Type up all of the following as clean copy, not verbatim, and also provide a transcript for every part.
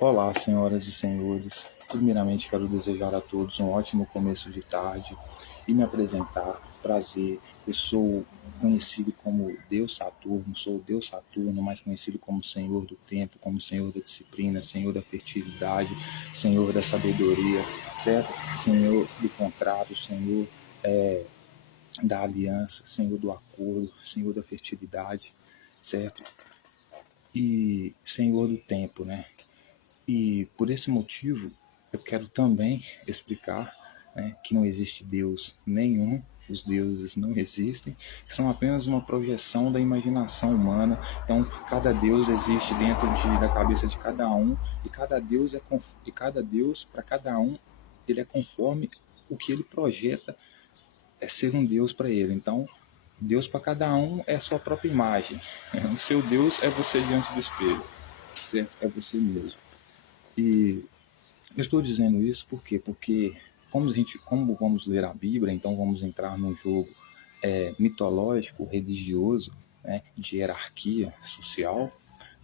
Olá, senhoras e senhores. Primeiramente, quero desejar a todos um ótimo começo de tarde e me apresentar. Prazer, eu sou conhecido como Deus Saturno, sou o Deus Saturno, mais conhecido como Senhor do Tempo, como Senhor da Disciplina, Senhor da Fertilidade, Senhor da Sabedoria, certo? Senhor do Contrato, Senhor da Aliança, Senhor do Acordo, Senhor da Fertilidade, certo? E Senhor do Tempo, né? E por esse motivo, eu quero também explicar, né, que não existe Deus nenhum, os deuses não existem, são apenas uma projeção da imaginação humana. Então, cada Deus existe da cabeça de cada um, e cada Deus para cada um, ele é conforme o que ele projeta ser um Deus para ele. Então, Deus para cada um é a sua própria imagem. O seu Deus é você diante do espelho, certo? É você mesmo. E eu estou dizendo isso por quê? Porque como vamos ler a Bíblia, então vamos entrar num jogo mitológico, religioso, né, de hierarquia social,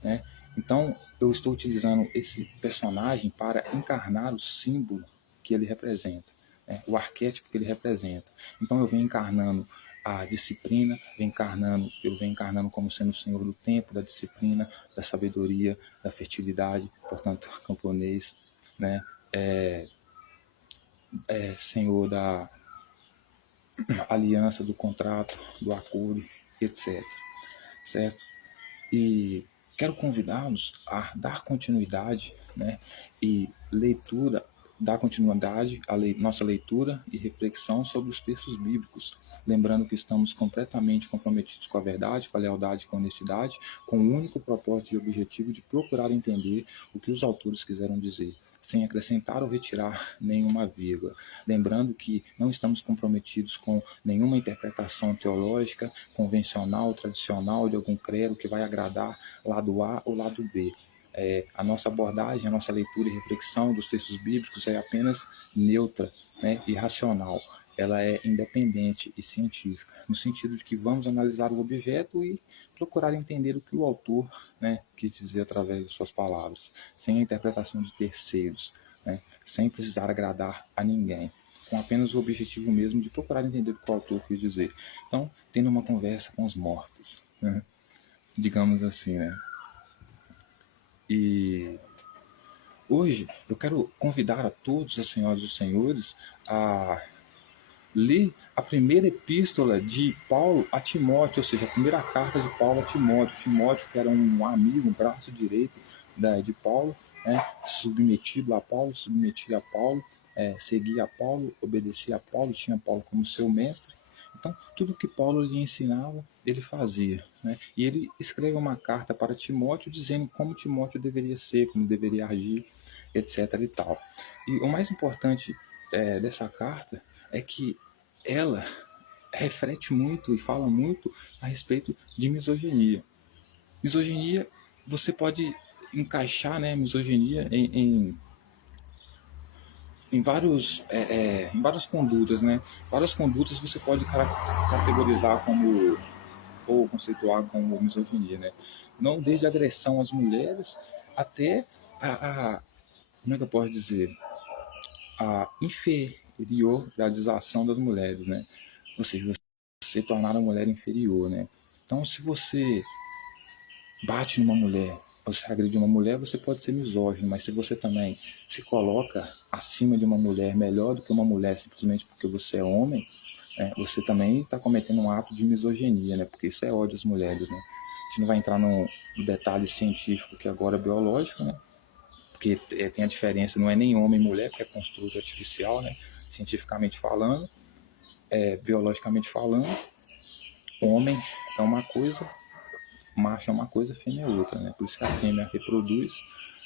né? Então eu estou utilizando esse personagem para encarnar o símbolo que ele representa, né, o arquétipo que ele representa. Então eu venho encarnando a disciplina, eu venho encarnando como sendo o Senhor do tempo, da disciplina, da sabedoria, da fertilidade, portanto, camponês, né? Senhor da aliança, do contrato, do acordo, etc. Certo? E quero convidá-los a dar continuidade, né, e leitura, dar continuidade à nossa leitura e reflexão sobre os textos bíblicos, lembrando que estamos completamente comprometidos com a verdade, com a lealdade, com a honestidade, com o único propósito e objetivo de procurar entender o que os autores quiseram dizer, sem acrescentar ou retirar nenhuma vírgula. Lembrando que não estamos comprometidos com nenhuma interpretação teológica, convencional, tradicional de algum credo que vai agradar lado A ou lado B. A nossa abordagem, a nossa leitura e reflexão dos textos bíblicos é apenas neutra, né, e racional. Ela é independente e científica, no sentido de que vamos analisar o objeto e procurar entender o que o autor, né, quis dizer através de suas palavras, sem a interpretação de terceiros, né, sem precisar agradar a ninguém, com apenas o objetivo mesmo de procurar entender o que o autor quis dizer. Então, tendo uma conversa com os mortos, né, digamos assim, né? E hoje eu quero convidar a todos, as senhoras e os senhores, a ler a primeira epístola de Paulo a Timóteo, ou seja, a primeira carta de Paulo a Timóteo. Timóteo, que era um amigo, um braço direito de Paulo, né, submetido a Paulo, submetia a Paulo, seguia a Paulo, obedecia a Paulo, tinha Paulo como seu mestre. Então, tudo que Paulo lhe ensinava, ele fazia, né? E ele escreve uma carta para Timóteo dizendo como Timóteo deveria ser, como deveria agir, etc. e tal. E o mais importante dessa carta é que ela reflete muito e fala muito a respeito de misoginia. Misoginia, você pode encaixar, né, misoginia em várias condutas, né? Várias condutas você pode categorizar como ou conceituar como misoginia, né? Não desde a agressão às mulheres até como é que eu posso dizer, a inferiorização das mulheres, né? Ou seja, você tornar a mulher inferior, né? Então, se você bate numa mulher, você agride uma mulher, você pode ser misógino, mas se você também se coloca acima de uma mulher, melhor do que uma mulher, simplesmente porque você é homem, você também está cometendo um ato de misoginia, né? Porque isso é ódio às mulheres, né? A gente não vai entrar no detalhe científico que agora é biológico, né? Porque tem a diferença, não é nem homem e mulher, porque é construto artificial, né? Cientificamente falando, biologicamente falando, homem é uma coisa, macho é uma coisa, fêmea é outra, né? Por isso que a fêmea reproduz,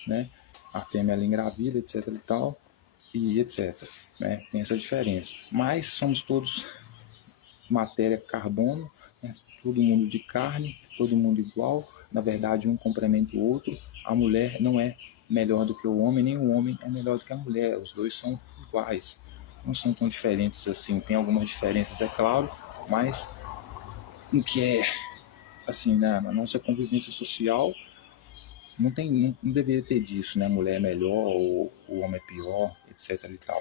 né? A fêmea ela engravida, etc e tal, e etc, né? Tem essa diferença. Mas somos todos matéria, carbono, né? Todo mundo de carne, todo mundo igual, na verdade um complementa o outro. A mulher não é melhor do que o homem, nem o homem é melhor do que a mulher, os dois são iguais, não são tão diferentes assim, tem algumas diferenças, é claro, mas no que é assim, na nossa convivência social, não deveria ter disso, né? Mulher é melhor ou o homem é pior, etc. e tal.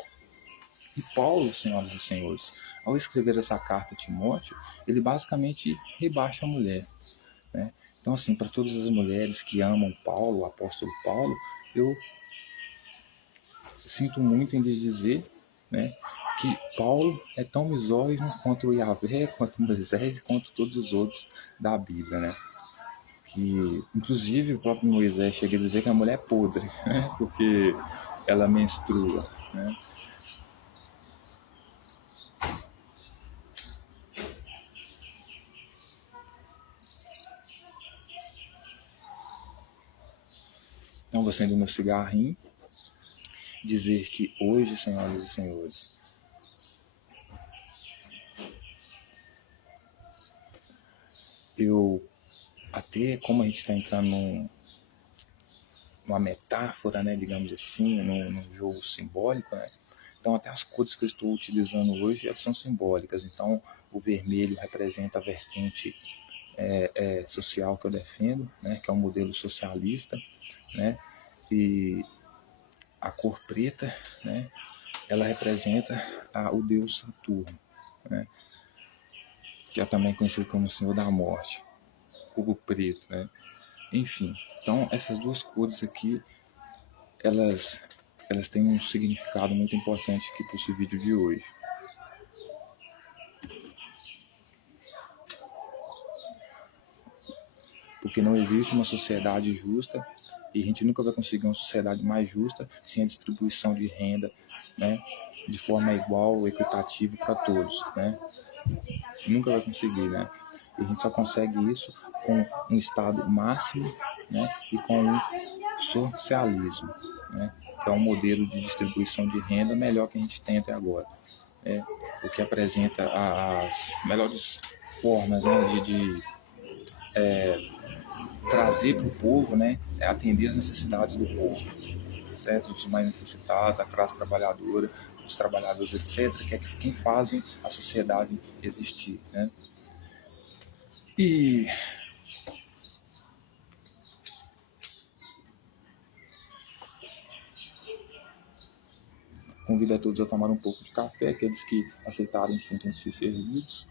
E Paulo, senhoras e senhores, ao escrever essa carta a Timóteo, ele basicamente rebaixa a mulher, né? Então, assim, para todas as mulheres que amam Paulo, o apóstolo Paulo, eu sinto muito em lhes dizer, né, que Paulo é tão misógino quanto Yahvé, quanto Moisés, quanto todos os outros da Bíblia, né? Que, inclusive, o próprio Moisés chega a dizer que a mulher é podre, né? Porque ela menstrua, né? Então, vou acender meu cigarrinho, dizer que hoje, senhoras e senhores, eu, até como a gente está entrando numa metáfora, né, digamos assim, num jogo simbólico, né? Então, até as cores que eu estou utilizando hoje, elas são simbólicas. Então, o vermelho representa a vertente social que eu defendo, né, que é um modelo socialista, né? E a cor preta, né, ela representa o deus Saturno, né, que é também conhecido como Senhor da Morte, fogo preto, né? Enfim, então essas duas cores aqui, elas, elas têm um significado muito importante aqui para esse vídeo de hoje. Porque não existe uma sociedade justa e a gente nunca vai conseguir uma sociedade mais justa sem a distribuição de renda, né, de forma igual, equitativa para todos, né? Nunca vai conseguir, né? E a gente só consegue isso com um Estado máximo, né, e com um socialismo, né, que é um modelo de distribuição de renda melhor que a gente tem até agora. O que apresenta as melhores formas, né, de trazer para o povo, né, atender as necessidades do povo, certo? Dos mais necessitados, da classe trabalhadora, dos trabalhadores, etc., que é quem fazem a sociedade existir, né? E convido a todos a tomar um pouco de café, aqueles que aceitarem sintam-se servidos.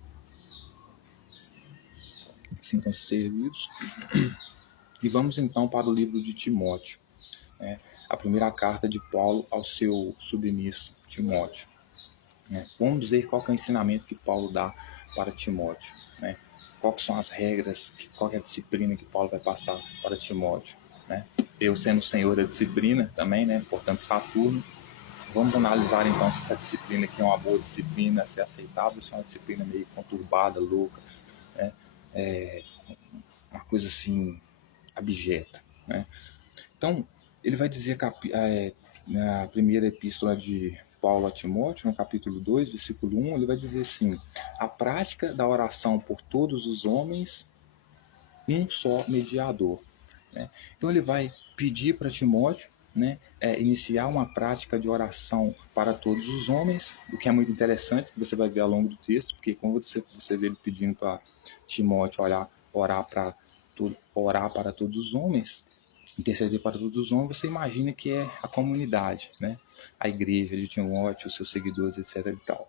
Sintam-se servidos. E vamos então para o livro de Timóteo, né? A primeira carta de Paulo ao seu submisso Timóteo, né? Vamos ver qual é o ensinamento que Paulo dá para Timóteo, né? Quais são as regras, qual é a disciplina que Paulo vai passar para Timóteo, né? Eu sendo o senhor da disciplina também, né? Portanto, Saturno. Vamos analisar então se essa disciplina aqui é uma boa disciplina, se é aceitável, se é uma disciplina meio conturbada, louca, né? Uma coisa assim, abjeta, né? Então, ele vai dizer na primeira epístola de Paulo a Timóteo, no capítulo 2, versículo 1, ele vai dizer assim: a prática da oração por todos os homens, um só mediador, né? Então, ele vai pedir para Timóteo, né, iniciar uma prática de oração para todos os homens, o que é muito interessante, que você vai ver ao longo do texto, porque quando você vê ele pedindo para Timóteo orar para todos os homens, interceder para todos os homens, você imagina que é a comunidade, né? A igreja de Timóteo, os seus seguidores, etc. e tal.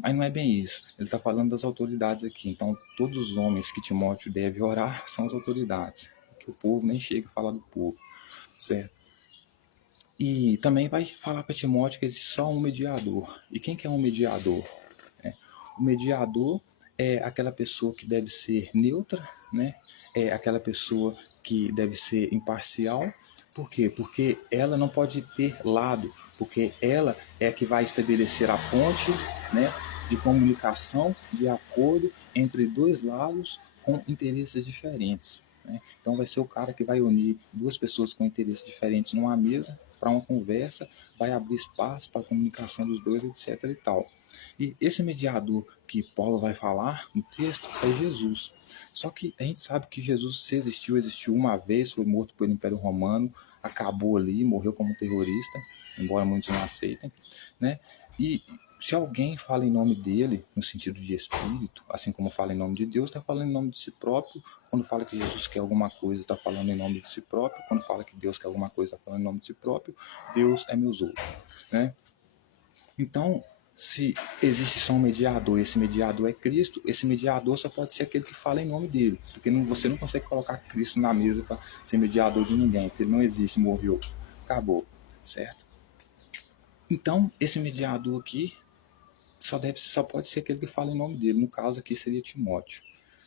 Mas não é bem isso. Ele está falando das autoridades aqui. Então, todos os homens que Timóteo deve orar são as autoridades. Que o povo nem chega a falar do povo, certo? E também vai falar para Timóteo que existe só um mediador. E quem que é um mediador? O mediador é aquela pessoa que deve ser neutra, né? É aquela pessoa que deve ser imparcial. Por quê? Porque ela não pode ter lado, porque ela é a que vai estabelecer a ponte, né, de comunicação, de acordo entre dois lados com interesses diferentes, né? Então vai ser o cara que vai unir duas pessoas com interesses diferentes numa mesa para uma conversa, vai abrir espaço para a comunicação dos dois, etc. e tal. E esse mediador que Paulo vai falar no texto é Jesus. Só que a gente sabe que Jesus, se existiu, existiu uma vez, foi morto pelo Império Romano, acabou ali, morreu como terrorista, embora muitos não aceitem, né? E Se alguém fala em nome dele, no sentido de espírito, assim como fala em nome de Deus, está falando em nome de si próprio. Quando fala que Jesus quer alguma coisa, está falando em nome de si próprio. Quando fala que Deus quer alguma coisa, está falando em nome de si próprio. Deus é meus outros, né? Então, se existe só um mediador e esse mediador é Cristo, esse mediador só pode ser aquele que fala em nome dele. Porque você não consegue colocar Cristo na mesa para ser mediador de ninguém, porque ele não existe, morreu, acabou, certo? Então, esse mediador aqui só pode ser aquele que fala em nome dele. No caso aqui seria Timóteo.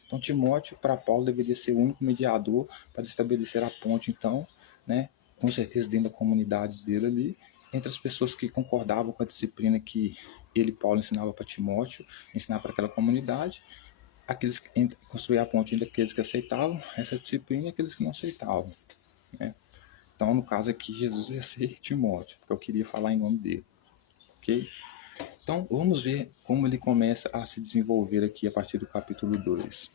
Então Timóteo, para Paulo, deveria ser o único mediador para estabelecer a ponte, então, né, com certeza dentro da comunidade dele ali, entre as pessoas que concordavam com a disciplina que ele, Paulo, ensinava para Timóteo, ensinava para aquela comunidade, aqueles que construir a ponte entre aqueles que aceitavam essa disciplina e aqueles que não aceitavam, né? Então, no caso aqui, Jesus ia ser Timóteo, porque eu queria falar em nome dele, ok? Então, vamos ver como ele começa a se desenvolver aqui a partir do capítulo 2.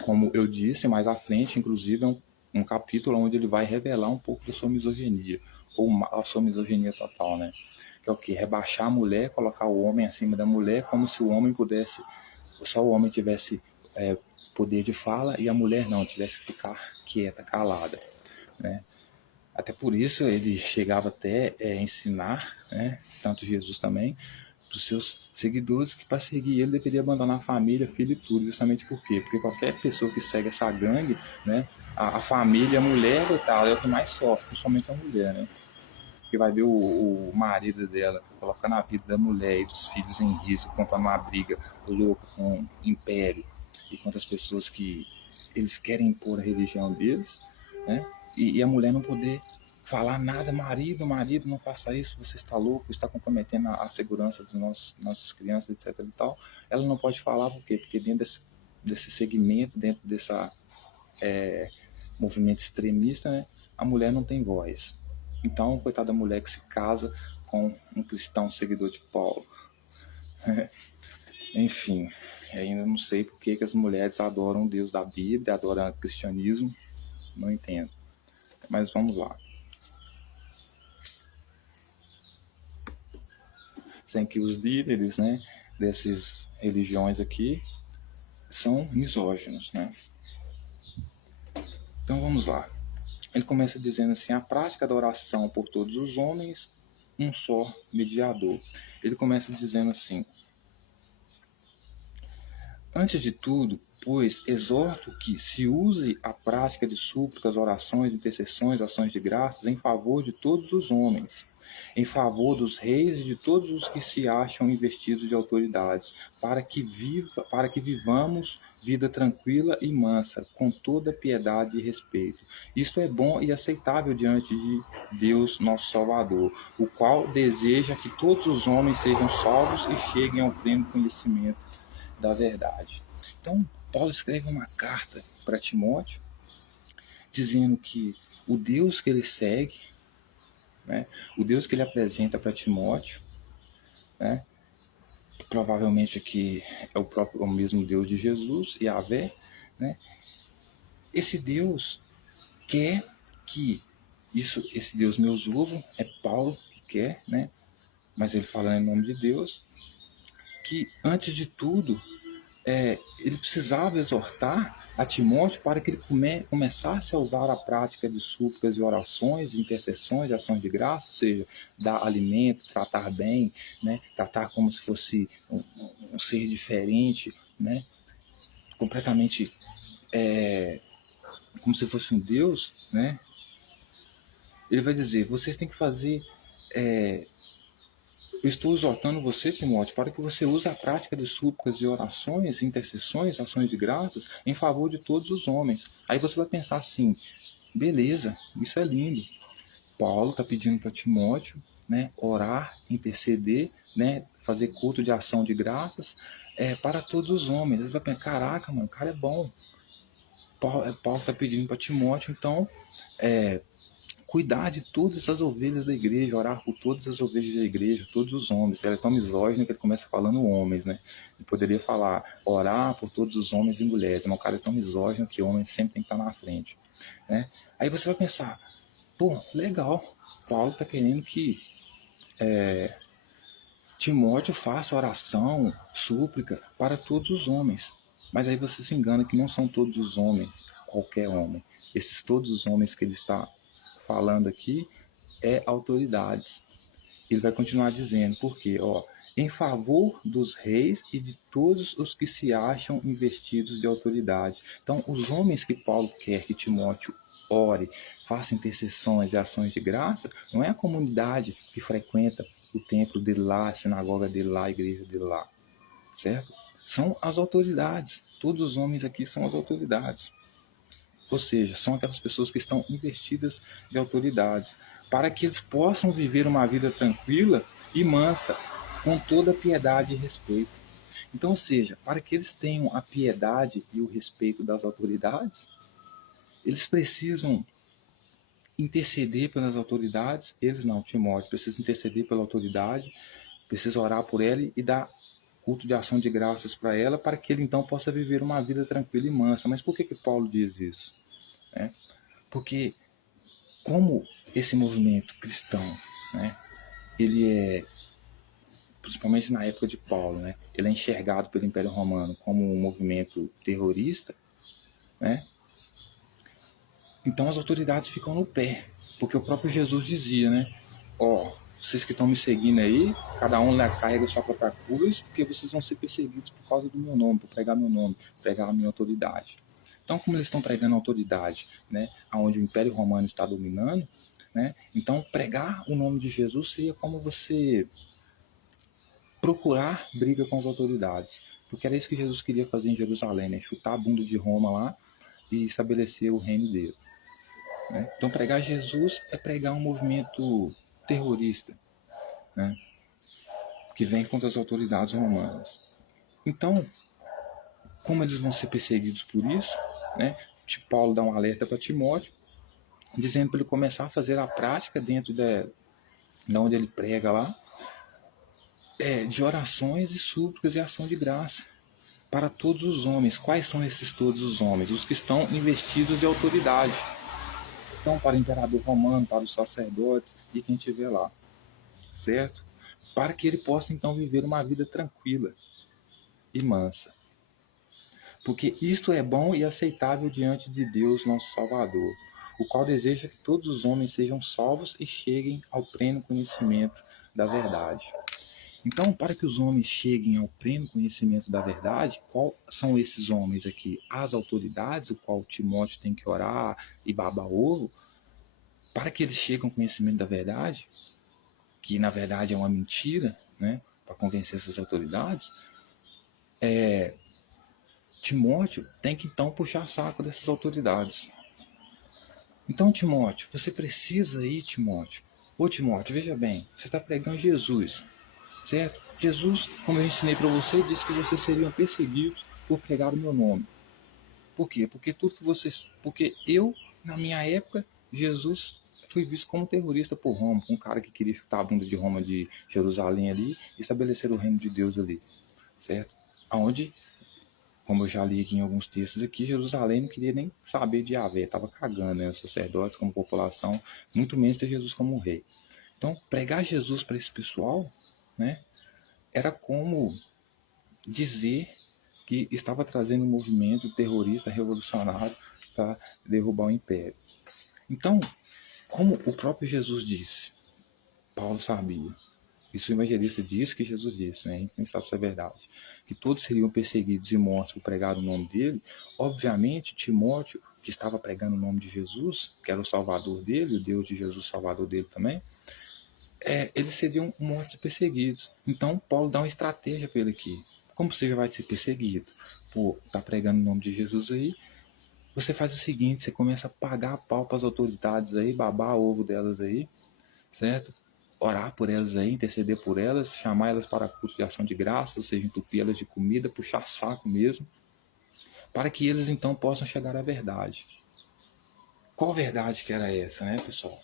Como eu disse mais à frente, inclusive, é um capítulo onde ele vai revelar um pouco da sua misoginia, ou a sua misoginia total, né? Que é o quê? Rebaixar a mulher, colocar o homem acima da mulher, como se o homem pudesse, só o homem tivesse poder de fala e a mulher não, tivesse que ficar quieta, calada, né? Até por isso ele chegava até ensinar, né, tanto Jesus também, para os seus seguidores que para seguir ele deveria abandonar a família, filho e tudo. Justamente por quê? Porque qualquer pessoa que segue essa gangue, né, a família, a mulher, coitada, é o que mais sofre, principalmente a mulher, né? Porque vai ver o marido dela colocando a vida da mulher e dos filhos em risco, comprando uma briga louca com o império e com outras pessoas que eles querem impor a religião deles, né? E a mulher não poder falar nada, marido, não faça isso, você está louco, está comprometendo a segurança das nossas crianças, etc. e tal. Ela não pode falar por quê? Porque dentro desse segmento, dentro dessa movimento extremista, né, a mulher não tem voz. Então, coitada da mulher que se casa com um cristão seguidor de Paulo. Enfim, ainda não sei por que as mulheres adoram o Deus da Bíblia, adoram o cristianismo, não entendo. Mas vamos lá. Sem que os líderes, né, dessas religiões aqui são misóginos, né? Então vamos lá. Ele começa dizendo assim: a prática da oração por todos os homens, um só mediador. Ele começa dizendo assim: antes de tudo, pois, exorto que se use a prática de súplicas, orações, intercessões, ações de graças em favor de todos os homens, em favor dos reis e de todos os que se acham investidos de autoridades, para que vivamos vida tranquila e mansa, com toda piedade e respeito. Isto é bom e aceitável diante de Deus, nosso Salvador, o qual deseja que todos os homens sejam salvos e cheguem ao pleno conhecimento da verdade. Então, Paulo escreve uma carta para Timóteo, dizendo que o Deus que ele segue, né, o Deus que ele apresenta para Timóteo, né, provavelmente aqui é o mesmo Deus de Jesus, Yahvé, né, esse Deus quer que esse Deus meu uso, é Paulo que quer, né, mas ele fala em nome de Deus, que antes de tudo ele precisava exortar a Timóteo para que ele começasse a usar a prática de súplicas e orações, de intercessões, de ações de graça, ou seja, dar alimento, tratar bem, né? Tratar como se fosse um ser diferente, né? Completamente como se fosse um Deus, né? Ele vai dizer: vocês têm que fazer eu estou exortando você, Timóteo, para que você use a prática de súplicas e orações, intercessões, ações de graças em favor de todos os homens. Aí você vai pensar assim: beleza, isso é lindo. Paulo está pedindo para Timóteo, né, orar, interceder, né, fazer culto de ação de graças para todos os homens. Você vai pensar: caraca, mano, o cara é bom. Paulo está pedindo para Timóteo, então, cuidar de todas as ovelhas da igreja, orar por todas as ovelhas da igreja, todos os homens. Ele é tão misógino que ele começa falando homens, né? Ele poderia falar orar por todos os homens e mulheres, mas o cara é tão misógino que homem sempre tem que estar na frente, né? Aí você vai pensar: pô, legal, Paulo está querendo que Timóteo faça oração, súplica para todos os homens. Mas aí você se engana que não são todos os homens, qualquer homem. Esses todos os homens que ele está falando aqui autoridades. Ele vai continuar dizendo, porque, em favor dos reis e de todos os que se acham investidos de autoridade. Então, os homens que Paulo quer que Timóteo ore, faça intercessões e ações de graça, não é a comunidade que frequenta o templo dele lá, a sinagoga dele lá, a igreja dele lá, certo? São as autoridades. Todos os homens aqui são as autoridades. Ou seja, são aquelas pessoas que estão investidas de autoridades, para que eles possam viver uma vida tranquila e mansa, com toda piedade e respeito. Então, ou seja, para que eles tenham a piedade e o respeito das autoridades, eles precisam interceder pelas autoridades, eles não, Timóteo, precisa interceder pela autoridade, precisa orar por ela e dar culto de ação de graças para ela, para que ele então possa viver uma vida tranquila e mansa. Mas por que Paulo diz isso? Porque como esse movimento cristão, ele é, principalmente na época de Paulo, ele é enxergado pelo Império Romano como um movimento terrorista, então as autoridades ficam no pé, porque o próprio Jesus dizia, vocês que estão me seguindo aí, cada um carrega sua própria cruz, porque vocês vão ser perseguidos por causa do meu nome, por pregar meu nome, pregar a minha autoridade. Então, como eles estão pregando autoridade, onde o Império Romano está dominando, então pregar o nome de Jesus seria como você procurar briga com as autoridades, porque era isso que Jesus queria fazer em Jerusalém, chutar a bunda de Roma lá e estabelecer o reino dele. Então, pregar Jesus é pregar um movimento terrorista, que vem contra as autoridades romanas. Então, como eles vão ser perseguidos por isso, Paulo dá um alerta para Timóteo, dizendo para ele começar a fazer a prática dentro de onde ele prega lá, de orações e súplicas e ação de graça para todos os homens. Quais são esses todos os homens? Os que estão investidos de autoridade. Então, para o imperador romano, para os sacerdotes e quem estiver lá, certo? Para que ele possa então viver uma vida tranquila e mansa. Porque isto é bom e aceitável diante de Deus, nosso Salvador, o qual deseja que todos os homens sejam salvos e cheguem ao pleno conhecimento da verdade. Então, para que os homens cheguem ao pleno conhecimento da verdade, qual são esses homens aqui? As autoridades, o qual Timóteo tem que orar e babar ovo, para que eles cheguem ao conhecimento da verdade, que na verdade é uma mentira, para convencer essas autoridades, Timóteo tem que então puxar saco dessas autoridades. Então, Timóteo, você precisa ir, Timóteo. Ô Timóteo, veja bem, você está pregando Jesus, certo? Jesus, como eu ensinei para você, disse que vocês seriam perseguidos por pregar o meu nome. Por quê? Porque eu, na minha época, Jesus foi visto como terrorista por Roma, um cara que queria chutar a bunda de Roma, de Jerusalém ali, e estabelecer o reino de Deus ali, certo? Aonde, como eu já li aqui em alguns textos aqui, Jerusalém não queria nem saber de Yahvé, estava cagando, os sacerdotes como população, muito menos ter Jesus como rei. Então, pregar Jesus para esse pessoal, era como dizer que estava trazendo um movimento terrorista revolucionário para derrubar o império. Então, como o próprio Jesus disse, Paulo sabia, isso o evangelista diz que Jesus disse, a gente não sabe se é verdade, que todos seriam perseguidos e mortos por pregar o nome dele. Obviamente, Timóteo, que estava pregando o nome de Jesus, que era o Salvador dele, o Deus de Jesus, Salvador dele também, eles seriam mortos e perseguidos. Então, Paulo dá uma estratégia para ele aqui. Como você já vai ser perseguido por estar pregando o nome de Jesus aí, você faz o seguinte, você começa a pagar pau para as autoridades aí, babar ovo delas aí, certo? Orar por elas aí, interceder por elas, chamar elas para culto de ação de graça, ou seja, entupir elas de comida, puxar saco mesmo, para que eles então possam chegar à verdade. Qual verdade que era essa, pessoal?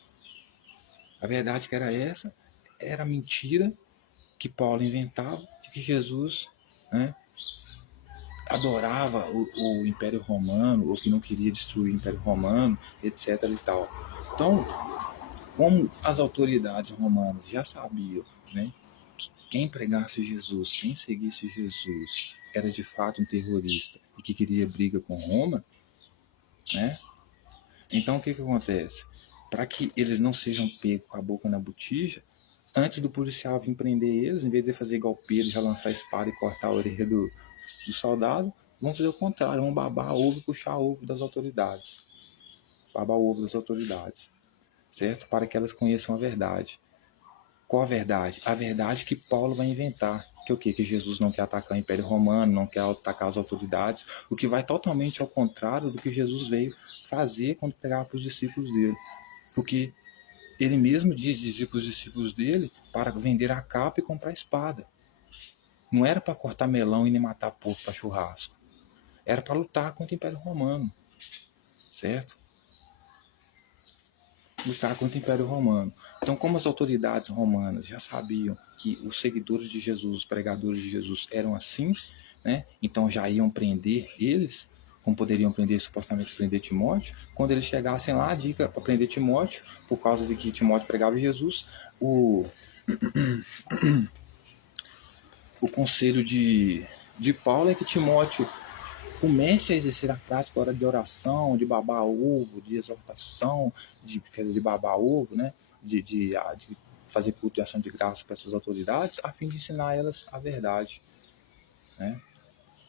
A verdade que era essa era a mentira que Paulo inventava de que Jesus adorava o Império Romano, ou que não queria destruir o Império Romano, etc. e tal. Então, como as autoridades romanas já sabiam, né, que quem pregasse Jesus, quem seguisse Jesus, era de fato um terrorista e que queria briga com Roma, né? Então o que acontece? Para que eles não sejam pegos com a boca na botija, antes do policial vir prender eles, em vez de fazer igual Pedro, já lançar a espada e cortar a orelha do soldado, vão fazer o contrário, vão babar ovo e puxar ovo das autoridades. Babar o ovo das autoridades, certo? Para que elas conheçam a verdade. Qual a verdade? A verdade que Paulo vai inventar. Que é o quê? Que Jesus não quer atacar o Império Romano, não quer atacar as autoridades, o que vai totalmente ao contrário do que Jesus veio fazer quando pregava para os discípulos dele. Porque ele mesmo diz para os discípulos dele para vender a capa e comprar a espada. Não era para cortar melão e nem matar porco para churrasco. Era para lutar contra o Império Romano. Certo? Lutar contra o Império Romano. Então, como as autoridades romanas já sabiam que os seguidores de Jesus, os pregadores de Jesus eram assim, né? Então já iam prender eles, como poderiam prender, supostamente prender Timóteo. Quando eles chegassem lá, a dica para prender Timóteo, por causa de que Timóteo pregava Jesus, o conselho de Paulo é que Timóteo comece a exercer a prática de oração, de babar ovo, de exortação, de babar ovo, né? de fazer culto de ação de graça para essas autoridades, a fim de ensinar elas a verdade. Né?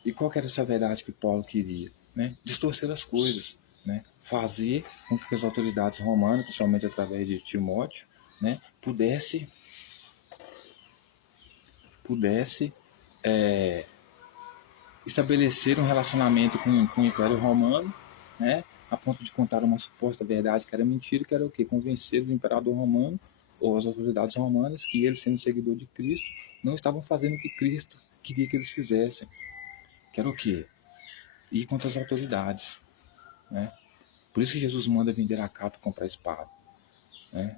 E qual que era essa verdade que Paulo queria? Né? Distorcer as coisas, né? Fazer com que as autoridades romanas, principalmente através de Timóteo, né? pudesse estabelecer um relacionamento com o Império Romano, né, a ponto de contar uma suposta verdade que era mentira, que era o quê? Convencer o imperador romano ou as autoridades romanas que eles, sendo seguidor de Cristo, não estavam fazendo o que Cristo queria que eles fizessem. Que era o quê? Ir contra as autoridades. Né? Por isso que Jesus manda vender a capa e comprar a espada. Né?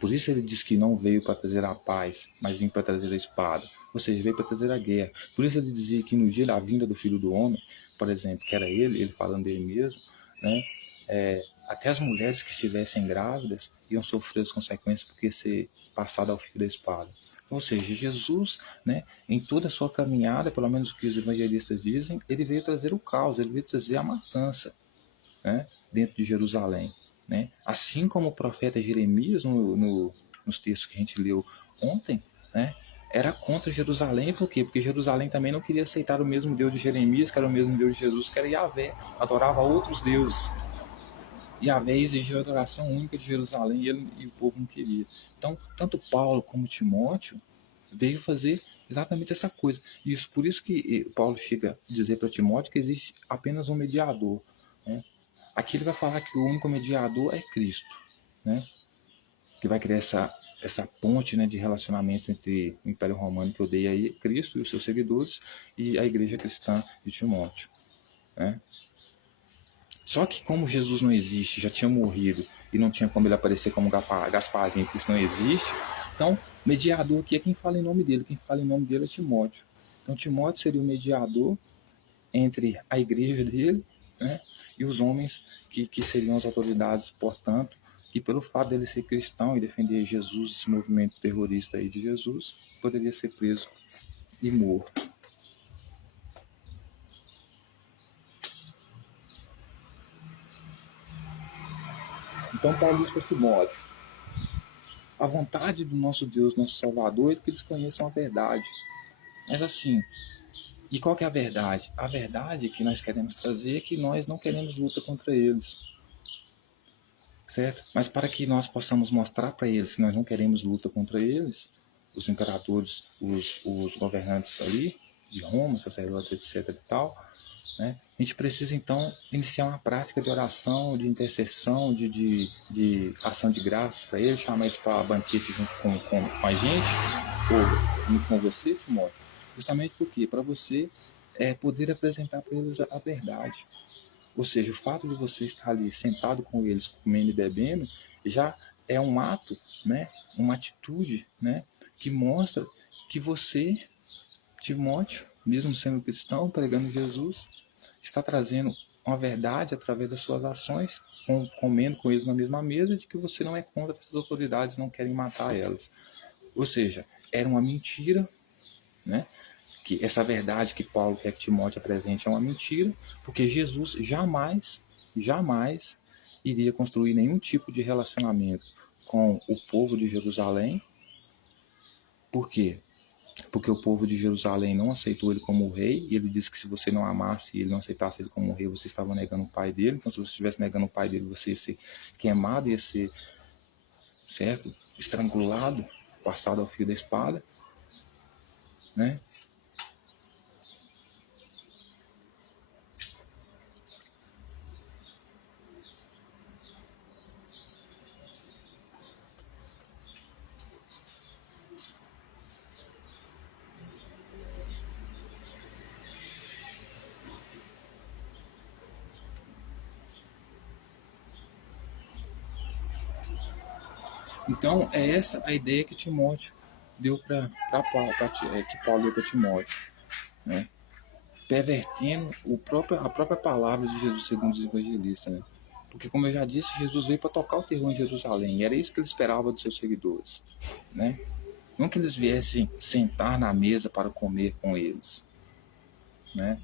Por isso ele diz que não veio para trazer a paz, mas veio para trazer a espada. Ou seja, veio para trazer a guerra. Por isso ele dizia que no dia da vinda do Filho do Homem, por exemplo, que era ele falando dele mesmo, né, até as mulheres que estivessem grávidas iam sofrer as consequências porque ser passado ao fio da espada. Ou seja, Jesus, né, em toda a sua caminhada, pelo menos o que os evangelistas dizem, ele veio trazer o caos, ele veio trazer a matança, né, dentro de Jerusalém. Né? Assim como o profeta Jeremias, nos textos que a gente leu ontem, né, era contra Jerusalém. Por quê? Porque Jerusalém também não queria aceitar o mesmo Deus de Jeremias, que era o mesmo Deus de Jesus, que era Yahvé, adorava outros deuses. Yahvé exigiu a adoração única de Jerusalém e o povo não queria. Então, tanto Paulo como Timóteo veio fazer exatamente essa coisa. Isso, por isso que Paulo chega a dizer para Timóteo que existe apenas um mediador. Né? Aqui ele vai falar que o único mediador é Cristo, né? Que vai criar essa ponte, né, de relacionamento entre o Império Romano, que odeia aí Cristo e os seus seguidores, e a igreja cristã de Timóteo. Né? Só que como Jesus não existe, já tinha morrido, e não tinha como ele aparecer como Gasparzinho, porque isso não existe, então mediador aqui é quem fala em nome dele, quem fala em nome dele é Timóteo. Então Timóteo seria o mediador entre a igreja dele, né, e os homens que seriam as autoridades, portanto, e pelo fato dele ser cristão e defender Jesus, esse movimento terrorista aí de Jesus, poderia ser preso e morto. Então Paulo diz para Timóteo, a vontade do nosso Deus, nosso Salvador, é que eles conheçam a verdade. Mas assim, e qual que é a verdade? A verdade que nós queremos trazer é que nós não queremos luta contra eles. Certo? Mas para que nós possamos mostrar para eles que nós não queremos luta contra eles, os imperadores, os governantes ali, de Roma, sacerdotes, etc. e tal, né? A gente precisa então iniciar uma prática de oração, de intercessão, de ação de graças para eles, chamar eles para banquete junto com a gente, ou junto com você, Timóteo. Justamente porque para você poder apresentar para eles a verdade. Ou seja, o fato de você estar ali sentado com eles, comendo e bebendo, já é um ato, né, uma atitude, né, que mostra que você, Timóteo, mesmo sendo cristão, pregando Jesus, está trazendo uma verdade através das suas ações, comendo com eles na mesma mesa, de que você não é contra essas autoridades, não querem matar elas. Ou seja, era uma mentira, né? Que essa verdade que Paulo quer que Timóteo apresente é uma mentira, porque Jesus jamais iria construir nenhum tipo de relacionamento com o povo de Jerusalém. Por quê? Porque o povo de Jerusalém não aceitou ele como rei, e ele disse que se você não amasse e ele não aceitasse ele como rei, você estava negando o pai dele. Então, se você estivesse negando o pai dele, você ia ser queimado, ia ser, certo? Estrangulado, passado ao fio da espada, né? Então, é essa a ideia que Timóteo deu para Paulo, que Paulo deu para Timóteo, né? Pervertendo a própria palavra de Jesus segundo os evangelistas, né? Porque, como eu já disse, Jesus veio para tocar o terror em Jerusalém, e era isso que ele esperava dos seus seguidores, né? Não que eles viessem sentar na mesa para comer com eles, né?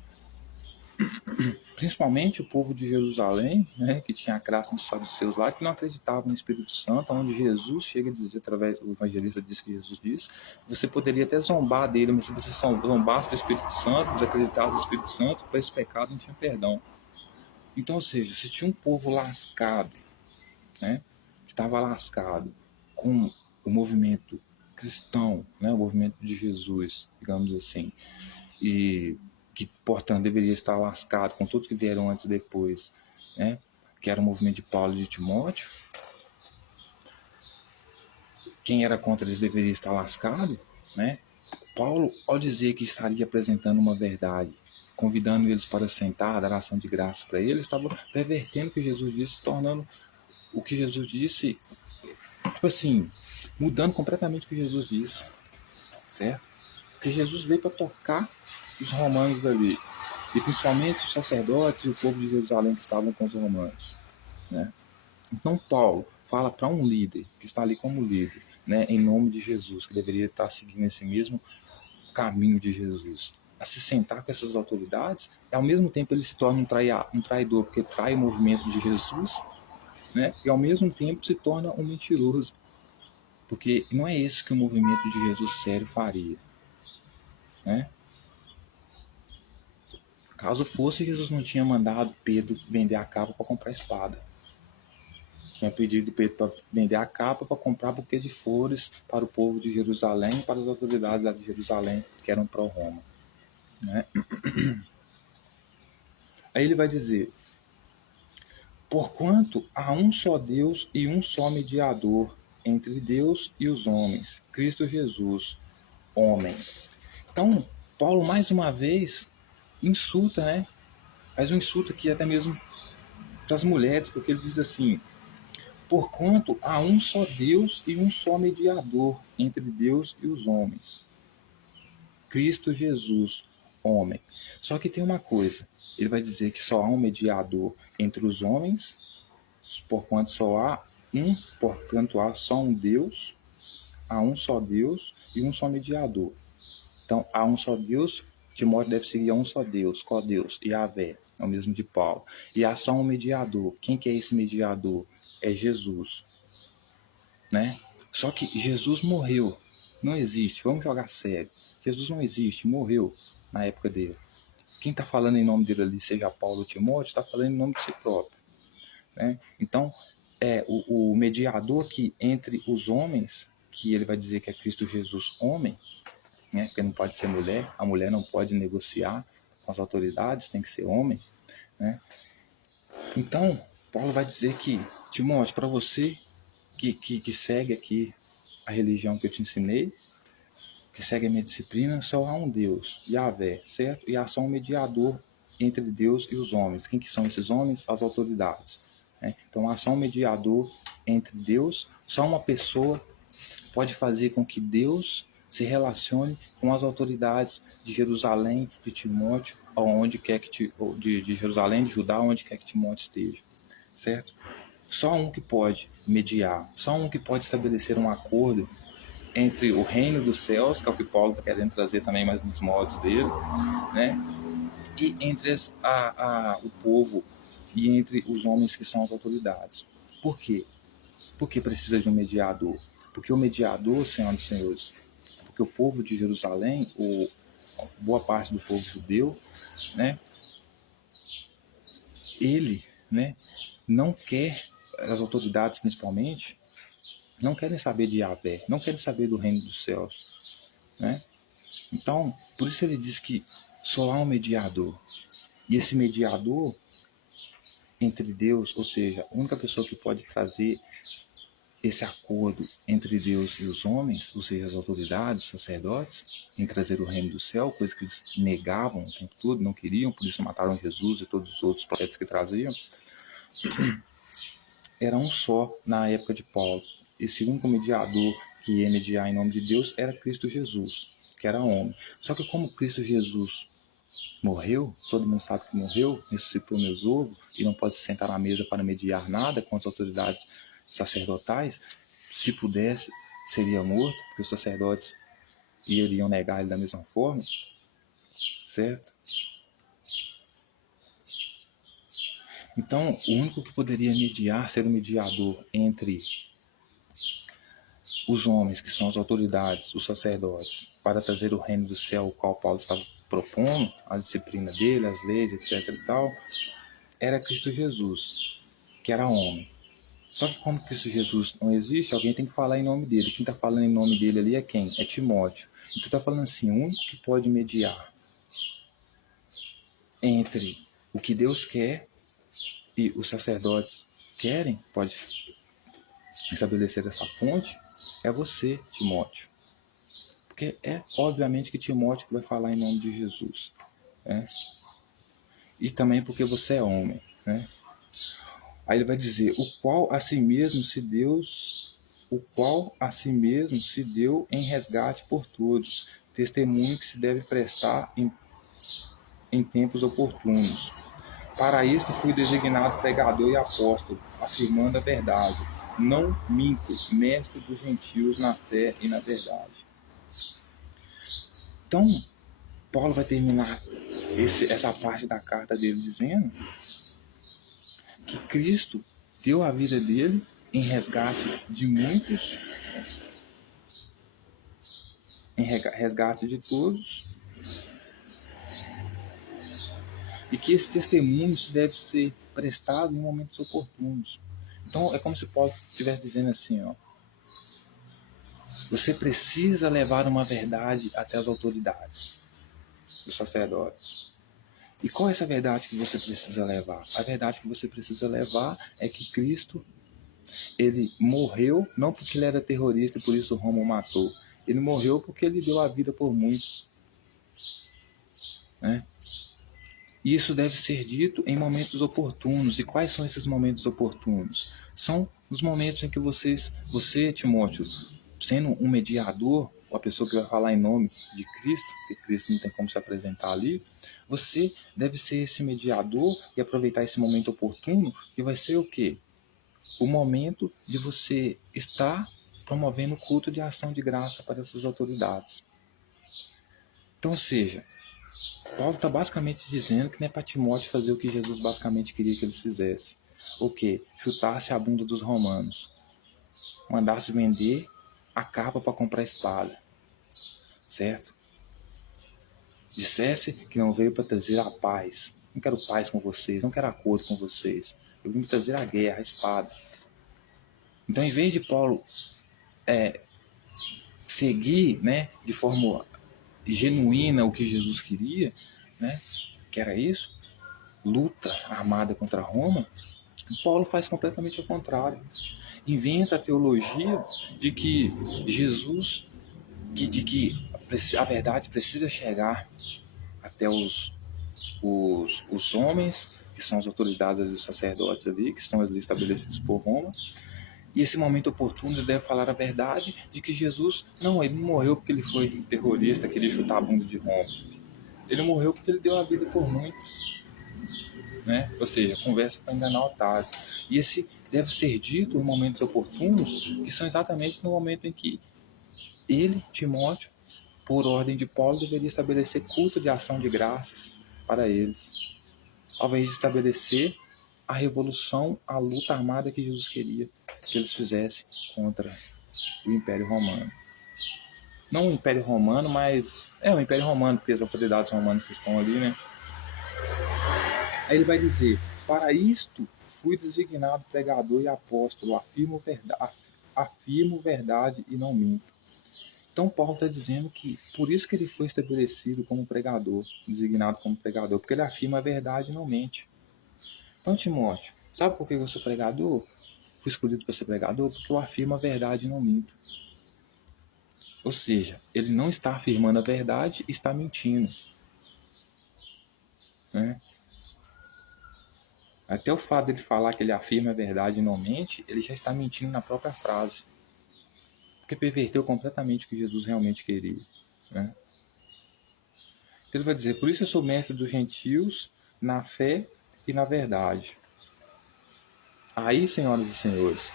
Principalmente o povo de Jerusalém, né, que tinha a crasse dos saduceus lá, que não acreditavam no Espírito Santo, onde Jesus chega a dizer, através do evangelista diz que Jesus diz, você poderia até zombar dele, mas se você zombasse do Espírito Santo, desacreditasse do Espírito Santo, para esse pecado não tinha perdão. Então, ou seja, se tinha um povo lascado, né, que estava lascado com o movimento cristão, né, o movimento de Jesus, digamos assim, e que, portanto, deveria estar lascado com todos que vieram antes e depois, né? Que era o movimento de Paulo e de Timóteo. Quem era contra eles deveria estar lascado, né? Paulo, ao dizer que estaria apresentando uma verdade, convidando eles para sentar, dar ação de graça para eles, estava pervertendo o que Jesus disse, tornando o que Jesus disse, tipo assim, mudando completamente o que Jesus disse, certo? Porque Jesus veio para tocar os romanos dali, e principalmente os sacerdotes e o povo de Jerusalém que estavam com os romanos, né? Então Paulo fala para um líder que está ali como líder, né, em nome de Jesus, que deveria estar seguindo esse mesmo caminho de Jesus, a se sentar com essas autoridades, e ao mesmo tempo ele se torna um traidor, porque trai o movimento de Jesus, né, e ao mesmo tempo se torna um mentiroso, porque não é isso que o movimento de Jesus sério faria, né? Caso fosse, Jesus não tinha mandado Pedro vender a capa para comprar espada. Tinha pedido Pedro para vender a capa para comprar buquê de flores para o povo de Jerusalém e para as autoridades lá de Jerusalém, que eram pró-Roma, né? Aí ele vai dizer, porquanto há um só Deus e um só mediador entre Deus e os homens, Cristo Jesus, homem. Então, Paulo mais uma vez insulta, né? Faz um insulto aqui até mesmo das mulheres, porque ele diz assim, porquanto há um só Deus e um só mediador entre Deus e os homens, Cristo Jesus, homem. Só que tem uma coisa, ele vai dizer que só há um mediador entre os homens, porquanto há só um Deus, há um só Deus e um só mediador. Então, há um só Deus, Timóteo deve seguir a um só Deus, qual Deus? Yahvé, é o mesmo de Paulo. E há só um mediador. Quem que é esse mediador? É Jesus, né? Só que Jesus morreu, não existe, vamos jogar sério. Jesus não existe, morreu na época dele. Quem está falando em nome dele ali, seja Paulo ou Timóteo, está falando em nome de si próprio, né? Então, o mediador que entre os homens, que ele vai dizer que é Cristo Jesus homem, né? Porque não pode ser mulher, a mulher não pode negociar com as autoridades, tem que ser homem, né? Então, Paulo vai dizer que, Timóteo, para você que segue aqui a religião que eu te ensinei, que segue a minha disciplina, só há um Deus, Yahvé, certo? E há só um mediador entre Deus e os homens. Quem que são esses homens? As autoridades, né? Então há só um mediador entre Deus, só uma pessoa pode fazer com que Deus se relacione com as autoridades de Jerusalém, de Timóteo, aonde quer que de Jerusalém, de Judá, onde quer que Timóteo esteja, certo? Só um que pode mediar, só um que pode estabelecer um acordo entre o reino dos céus, que é o que Paulo está querendo trazer também mais nos modos dele, né? E entre o povo e entre os homens que são as autoridades. Por quê? Porque precisa de um mediador. Porque o mediador, senhoras e senhores, porque o povo de Jerusalém, boa parte do povo judeu, né, ele, né, não quer, as autoridades principalmente, não querem saber de Yahvé, não querem saber do reino dos céus, né? Então, por isso ele diz que só há um mediador. E esse mediador entre Deus, ou seja, a única pessoa que pode trazer esse acordo entre Deus e os homens, ou seja, as autoridades, os sacerdotes, em trazer o reino do céu, coisa que eles negavam o tempo todo, não queriam, por isso mataram Jesus e todos os outros profetas que traziam, era um só na época de Paulo. Esse único mediador que ia mediar em nome de Deus era Cristo Jesus, que era homem. Só que como Cristo Jesus morreu, todo mundo sabe que morreu, ressuscitou meus ovos e não pode se sentar na mesa para mediar nada com as autoridades sacerdotais, se pudesse, seria morto, porque os sacerdotes iriam negar ele da mesma forma, certo? Então, o único que poderia mediar, ser o mediador entre os homens, que são as autoridades, os sacerdotes, para trazer o reino do céu, o qual Paulo estava propondo, a disciplina dele, as leis, etc. e tal, era Cristo Jesus, que era homem. Só que como Cristo Jesus não existe, alguém tem que falar em nome dele. Quem está falando em nome dele ali é quem? É Timóteo. Então está falando assim, o único que pode mediar entre o que Deus quer e os sacerdotes querem, pode estabelecer essa ponte, é você, Timóteo. Porque é obviamente que Timóteo que vai falar em nome de Jesus, né? E também porque você é homem, né? Aí ele vai dizer, o qual a si mesmo se deu em resgate por todos, testemunho que se deve prestar em tempos oportunos. Para isto fui designado pregador e apóstolo, afirmando a verdade. Não minto, mestre dos gentios na fé e na verdade. Então, Paulo vai terminar essa parte da carta dele dizendo que Cristo deu a vida dele em resgate de muitos, em resgate de todos, e que esse testemunho deve ser prestado em momentos oportunos. Então é como se Paulo estivesse dizendo assim, ó, você precisa levar uma verdade até as autoridades, os sacerdotes. E qual é essa verdade que você precisa levar? A verdade que você precisa levar é que Cristo, ele morreu não porque ele era terrorista e por isso Roma o matou. Ele morreu porque ele deu a vida por muitos, né? E isso deve ser dito em momentos oportunos. E quais são esses momentos oportunos? São os momentos em que você, Timóteo, sendo um mediador, ou a pessoa que vai falar em nome de Cristo, porque Cristo não tem como se apresentar ali, você deve ser esse mediador e aproveitar esse momento oportuno, que vai ser o quê? O momento de você estar promovendo o culto de ação de graça para essas autoridades. Então, ou seja, Paulo está basicamente dizendo que não é para Timóteo fazer o que Jesus basicamente queria que eles fizessem. O quê? Chutasse a bunda dos romanos. Mandasse vender a capa para comprar espada. Certo? Dissesse que não veio para trazer a paz. Não quero paz com vocês, não quero acordo com vocês. Eu vim trazer a guerra, a espada. Então, em vez de Paulo seguir, né, de forma genuína o que Jesus queria, né, que era isso, luta armada contra Roma, Paulo faz completamente o contrário. Inventa a teologia de que Jesus, de que a verdade precisa chegar até os homens, que são as autoridades dos sacerdotes ali, que estão ali estabelecidos por Roma, E esse momento oportuno ele deve falar a verdade de que Jesus, não, ele não morreu porque ele foi terrorista, queria chutar a bunda de Roma. Ele morreu porque ele deu a vida por muitos, né? Ou seja, conversa para enganar o otário. E esse deve ser dito em momentos oportunos, que são exatamente no momento em que ele, Timóteo, por ordem de Paulo, deveria estabelecer culto de ação de graças para eles, ao invés de estabelecer a revolução, a luta armada que Jesus queria que eles fizessem contra o Império Romano. Não o Império Romano, mas o Império Romano, porque as autoridades romanas que estão ali, né? Aí ele vai dizer: para isto fui designado pregador e apóstolo, afirmo verdade e não minto. Então Paulo está dizendo que por isso que ele foi estabelecido como pregador, designado como pregador, porque ele afirma a verdade e não mente. Então, Timóteo, sabe por que eu sou pregador? Fui escolhido para ser pregador porque eu afirmo a verdade e não minto. Ou seja, ele não está afirmando a verdade, está mentindo, né? Até o fato dele falar que ele afirma a verdade e não mente, ele já está mentindo na própria frase, porque perverteu completamente o que Jesus realmente queria, né? Então ele vai dizer: por isso eu sou mestre dos gentios na fé e na verdade. Aí, senhoras e senhores,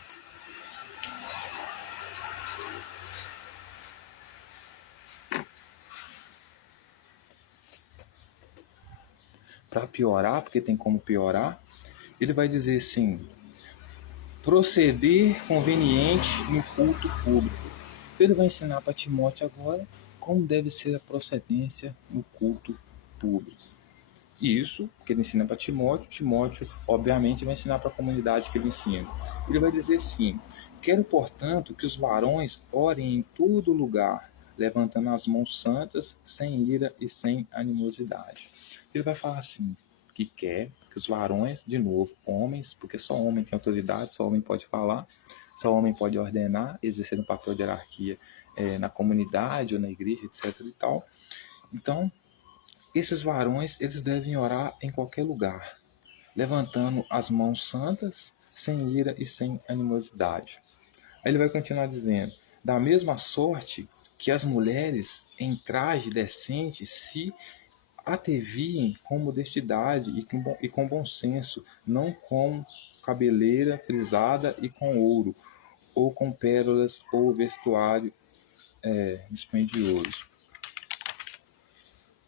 para piorar, porque tem como piorar, ele vai dizer assim: proceder conveniente no culto público. Então ele vai ensinar para Timóteo agora como deve ser a procedência no culto público. E isso que ele ensina para Timóteo, Timóteo obviamente vai ensinar para a comunidade que ele ensina. Ele vai dizer assim: quero, portanto, que os varões orem em todo lugar, levantando as mãos santas, sem ira e sem animosidade. Ele vai falar assim, que quer que os varões, de novo, homens, porque só homem tem autoridade, só homem pode falar, só homem pode ordenar, exercer um papel de hierarquia na comunidade ou na igreja, etc. e tal. Então, esses varões, eles devem orar em qualquer lugar, levantando as mãos santas, sem ira e sem animosidade. Aí ele vai continuar dizendo: da mesma sorte que as mulheres em traje decente se ateviem com modestidade e com bom senso, não com cabeleira frisada e com ouro, ou com pérolas ou vestuário dispendioso.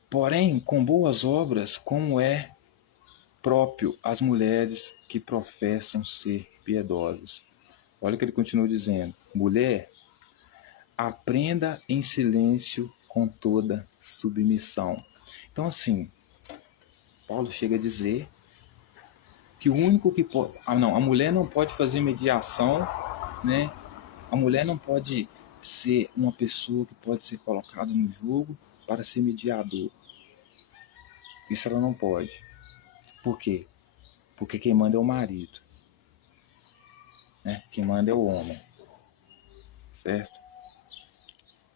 Porém, com boas obras, como é próprio às mulheres que professam ser piedosas. Olha o que ele continua dizendo: mulher, aprenda em silêncio com toda submissão. Então, assim, Paulo chega a dizer que o único que pode... a mulher não pode fazer mediação, né? A mulher não pode ser uma pessoa que pode ser colocada no jogo para ser mediador. Isso ela não pode. Por quê? Porque quem manda é o marido, né? Quem manda é o homem, certo?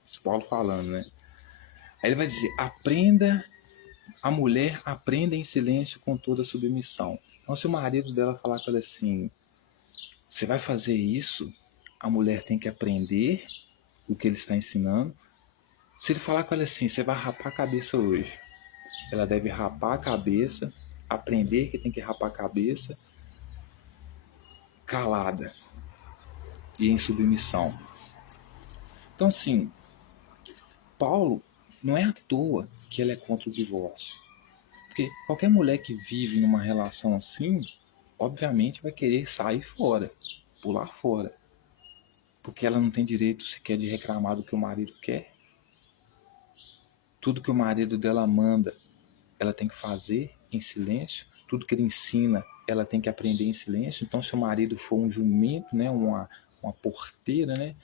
Isso Paulo falando, né? Aí ele vai dizer: a mulher aprenda em silêncio com toda submissão. Então, se o marido dela falar com ela assim: você vai fazer isso, a mulher tem que aprender o que ele está ensinando. Se ele falar com ela assim: você vai rapar a cabeça hoje, ela deve rapar a cabeça, aprender que tem que rapar a cabeça, calada e em submissão. Então, assim, Paulo não é à toa que ele é contra o divórcio. Porque qualquer mulher que vive numa relação assim, obviamente vai querer sair fora, pular fora. Porque ela não tem direito sequer de reclamar do que o marido quer. Tudo que o marido dela manda, ela tem que fazer em silêncio. Tudo que ele ensina, ela tem que aprender em silêncio. Então, se o marido for um jumento, né, uma porteira, né,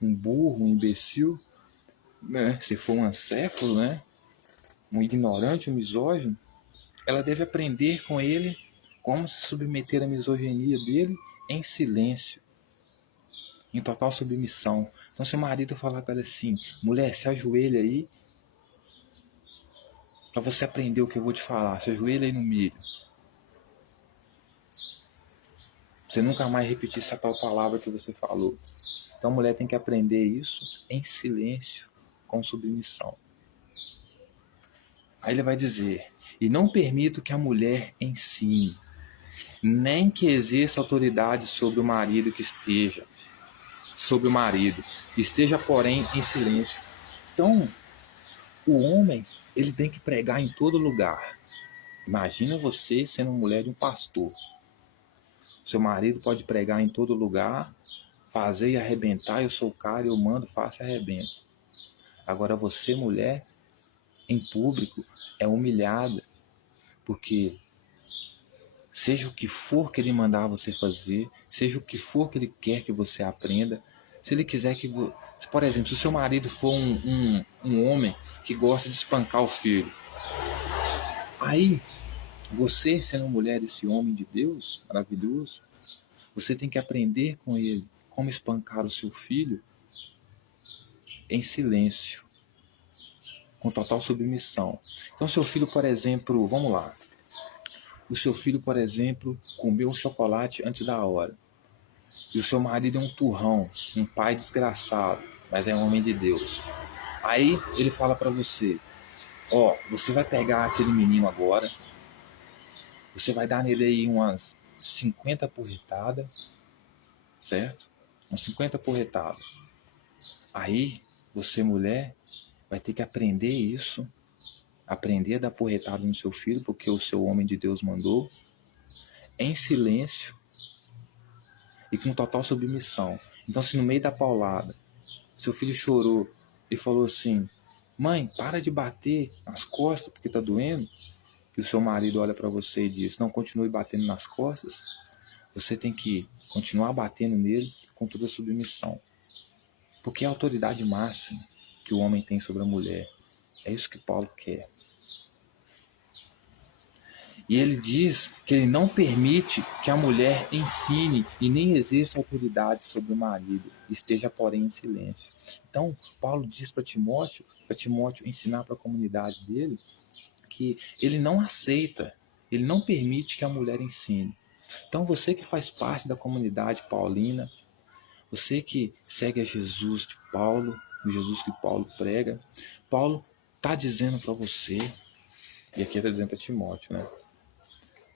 um burro, um imbecil, né, se for um acéfalo, né, um ignorante, um misógino, ela deve aprender com ele como se submeter à misoginia dele em silêncio, em total submissão. Então, se o marido falar com ela assim: mulher, se ajoelha aí para você aprender o que eu vou te falar, se ajoelha aí no milho. Você nunca mais repetir essa tal palavra que você falou. Então a mulher tem que aprender isso em silêncio, com submissão. Aí ele vai dizer: e não permito que a mulher ensine, nem que exerça autoridade sobre o marido esteja, porém, em silêncio. Então, o homem, ele tem que pregar em todo lugar. Imagina você sendo mulher de um pastor. Seu marido pode pregar em todo lugar, fazer e arrebentar, eu sou o cara, eu mando, faço e arrebento. Agora você, mulher, em público, é humilhada, porque seja o que for que ele mandar você fazer, seja o que for que ele quer que você aprenda, se ele quiser que... Por exemplo, se o seu marido for um homem que gosta de espancar o filho, aí você, sendo mulher desse homem de Deus maravilhoso, você tem que aprender com ele como espancar o seu filho em silêncio, com total submissão. Então, seu filho, por exemplo, vamos lá. O seu filho, por exemplo, comeu chocolate antes da hora. E o seu marido é um turrão, um pai desgraçado, mas é um homem de Deus. Aí ele fala para você: ó, você vai pegar aquele menino agora, você vai dar nele aí umas 50 porretadas, certo? Umas 50 porretadas. Aí você, mulher, vai ter que aprender isso, aprender a dar porretada no seu filho, porque o seu homem de Deus mandou, em silêncio e com total submissão. Então, se no meio da paulada, seu filho chorou e falou assim: mãe, para de bater nas costas porque tá doendo, e o seu marido olha para você e diz: não, continue batendo nas costas, você tem que continuar batendo nele com toda a submissão. Porque é a autoridade máxima que o homem tem sobre a mulher. É isso que Paulo quer. E ele diz que ele não permite que a mulher ensine e nem exerça autoridade sobre o marido, esteja, porém, em silêncio. Então, Paulo diz para Timóteo ensinar para a comunidade dele, que ele não aceita, ele não permite que a mulher ensine. Então, você que faz parte da comunidade paulina, você que segue a Jesus de Paulo, o Jesus que Paulo prega, Paulo está dizendo para você, e aqui está dizendo para Timóteo, né?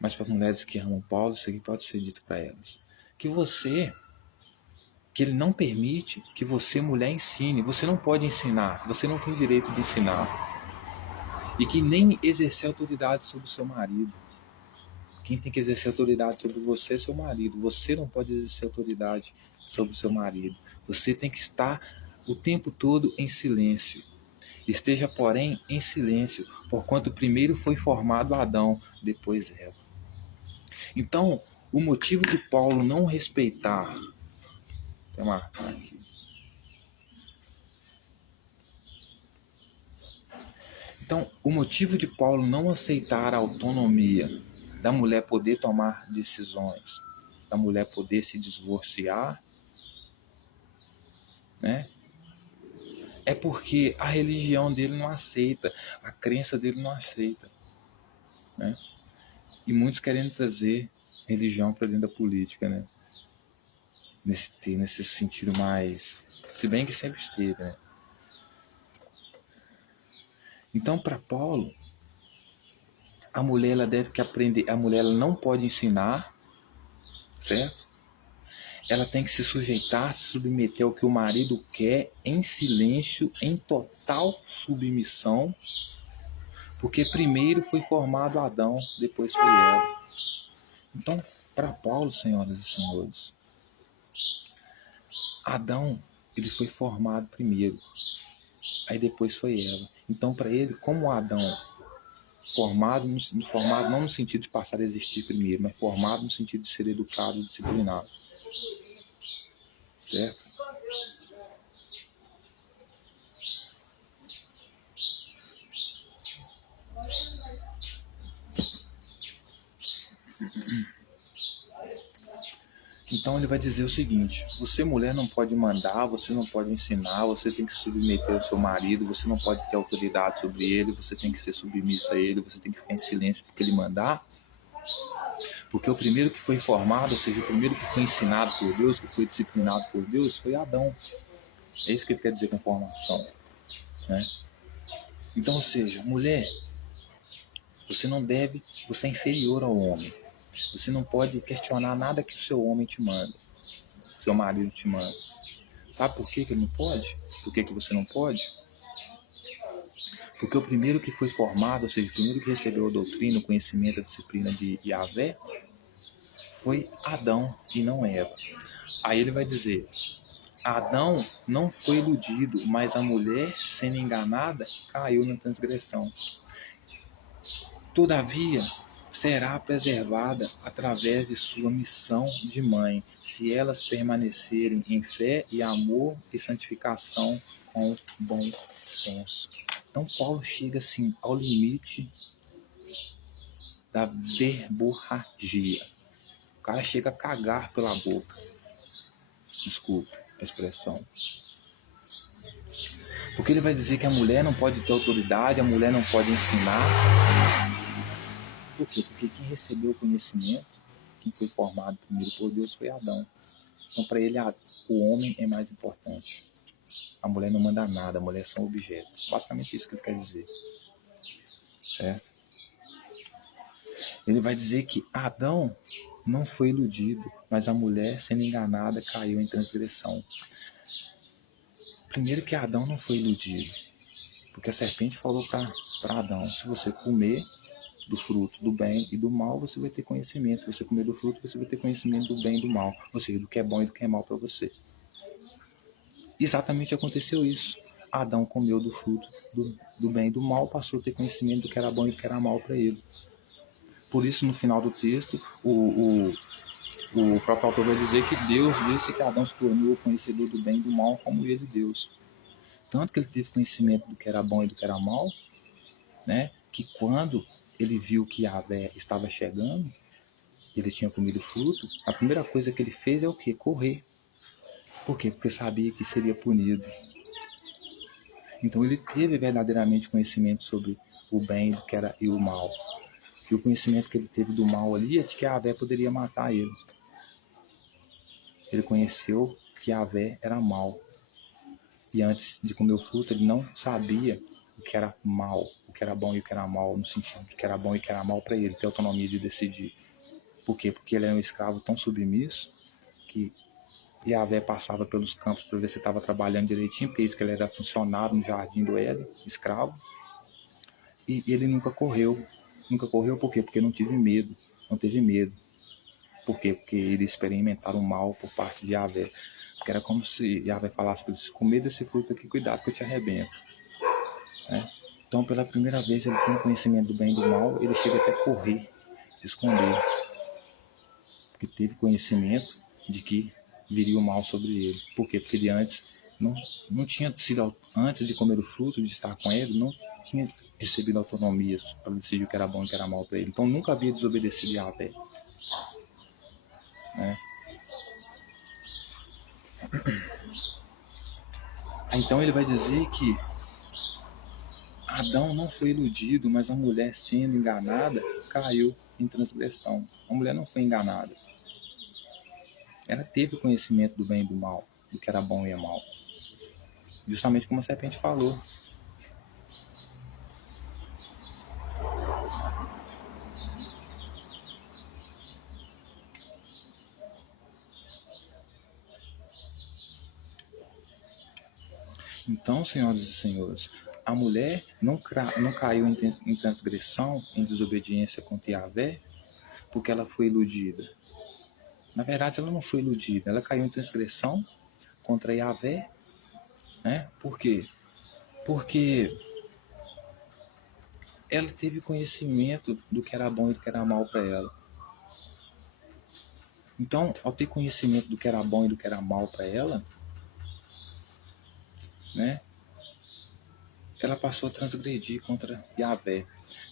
Mas para mulheres que amam Paulo, isso aqui pode ser dito para elas. Que ele não permite que você, mulher, ensine. Você não pode ensinar, você não tem direito de ensinar. E que nem exercer autoridade sobre o seu marido. Quem tem que exercer autoridade sobre você é seu marido. Você não pode exercer autoridade sobre o seu marido. Você tem que estar o tempo todo em silêncio. Esteja, porém, em silêncio, porquanto primeiro foi formado Adão, depois Eva. Então, o motivo de Paulo não respeitar... Vou marcar aqui. Então, o motivo de Paulo não aceitar a autonomia da mulher poder tomar decisões, da mulher poder se divorciar, né? É porque a religião dele não aceita, a crença dele não aceita, né? E muitos querendo trazer religião para dentro da política, né? Nesse sentido mais... Se bem que sempre esteve, né? Então, para Paulo, a mulher ela deve que aprender, a mulher ela não pode ensinar, certo? Ela tem que se sujeitar, se submeter ao que o marido quer, em silêncio, em total submissão, porque primeiro foi formado Adão, depois foi Eva. Então, para Paulo, senhoras e senhores, Adão, ele foi formado primeiro, aí depois foi Eva. Então, para ele, como Adão, formado não no sentido de passar a existir primeiro, mas formado no sentido de ser educado e disciplinado, certo? Então ele vai dizer o seguinte: você, mulher, não pode mandar, você não pode ensinar, você tem que se submeter ao seu marido, você não pode ter autoridade sobre ele, você tem que ser submissa a ele, você tem que ficar em silêncio porque ele mandar, Porque o primeiro que foi formado, ou seja, o primeiro que foi ensinado por Deus, que foi disciplinado por Deus, foi Adão. É isso que ele quer dizer com formação, né? Então, ou seja, mulher, você não deve, você é inferior ao homem. Você não pode questionar nada que o seu homem te manda, seu marido te manda. Sabe por que ele não pode? Por que você não pode? Porque o primeiro que foi formado, ou seja, o primeiro que recebeu a doutrina, o conhecimento, a disciplina de Yahvé, foi Adão e não Eva. Aí ele vai dizer, Adão não foi iludido, mas a mulher, sendo enganada, caiu na transgressão. Todavia, será preservada através de sua missão de mãe, se elas permanecerem em fé e amor e santificação com bom senso. Então Paulo chega assim ao limite da verborragia. O cara chega a cagar pela boca. Desculpe a expressão. Porque ele vai dizer que a mulher não pode ter autoridade, a mulher não pode ensinar. Por quê? Porque quem recebeu o conhecimento, quem foi formado primeiro por Deus foi Adão. Então para ele o homem é mais importante. A mulher não manda nada, a mulher é só um objeto. Basicamente isso que ele quer dizer. Certo? Ele vai dizer que Adão não foi iludido, mas a mulher, sendo enganada, caiu em transgressão. Primeiro que Adão não foi iludido, porque a serpente falou para Adão, se você comer do fruto do bem e do mal, você vai ter conhecimento. Se você comer do fruto, você vai ter conhecimento do bem e do mal, ou seja, do que é bom e do que é mal para você. Exatamente aconteceu isso. Adão comeu do fruto do bem e do mal, passou a ter conhecimento do que era bom e do que era mal para ele. Por isso, no final do texto, o próprio autor vai dizer que Deus disse que Adão se tornou conhecedor do bem e do mal como ele, Deus. Tanto que ele teve conhecimento do que era bom e do que era mal, né? Que quando ele viu que Yahvé estava chegando, ele tinha comido fruto, a primeira coisa que ele fez é o quê? Correr. Por quê? Porque sabia que seria punido. Então ele teve verdadeiramente conhecimento sobre o bem do que era e o mal. E o conhecimento que ele teve do mal ali é de que Yahvé poderia matar ele. Ele conheceu que Yahvé era mal. E antes de comer o fruto, ele não sabia o que era mal, o que era bom e o que era mal, no sentido de que era bom e que era mal para ele, ter autonomia de decidir. Por quê? Porque ele era um escravo tão submisso que Yahvé passava pelos campos para ver se estava trabalhando direitinho, porque isso que ele era funcionário no jardim do Éden, escravo. E ele nunca correu. Nunca correu por quê? Porque não teve medo. Não teve medo. Por quê? Porque ele experimentaram o mal por parte de Yahvé. Porque era como se Yahvé falasse para ele, se comer desse fruto aqui, cuidado que eu te arrebento. Então, pela primeira vez, ele tem conhecimento do bem e do mal, ele chega até a correr, se esconder. Porque teve conhecimento de que viria o mal sobre ele. Por quê? Porque ele antes não tinha sido, antes de comer o fruto, de estar com ele, não tinha recebido autonomia para decidir o que era bom e o que era mal para ele. Então nunca havia desobedecido a Yahvé. Né? Então ele vai dizer que Adão não foi iludido, mas a mulher, sendo enganada, caiu em transgressão. A mulher não foi enganada. Ela teve o conhecimento do bem e do mal, do que era bom e mal. Justamente como a serpente falou. Então, senhoras e senhores, a mulher não caiu em transgressão, em desobediência contra Yahvé, porque ela foi iludida. Na verdade, ela não foi iludida, ela caiu em transgressão contra Yahvé, né? Por quê? Porque ela teve conhecimento do que era bom e do que era mal para ela. Então, ao ter conhecimento do que era bom e do que era mal para ela, né? Ela passou a transgredir contra Yahvé.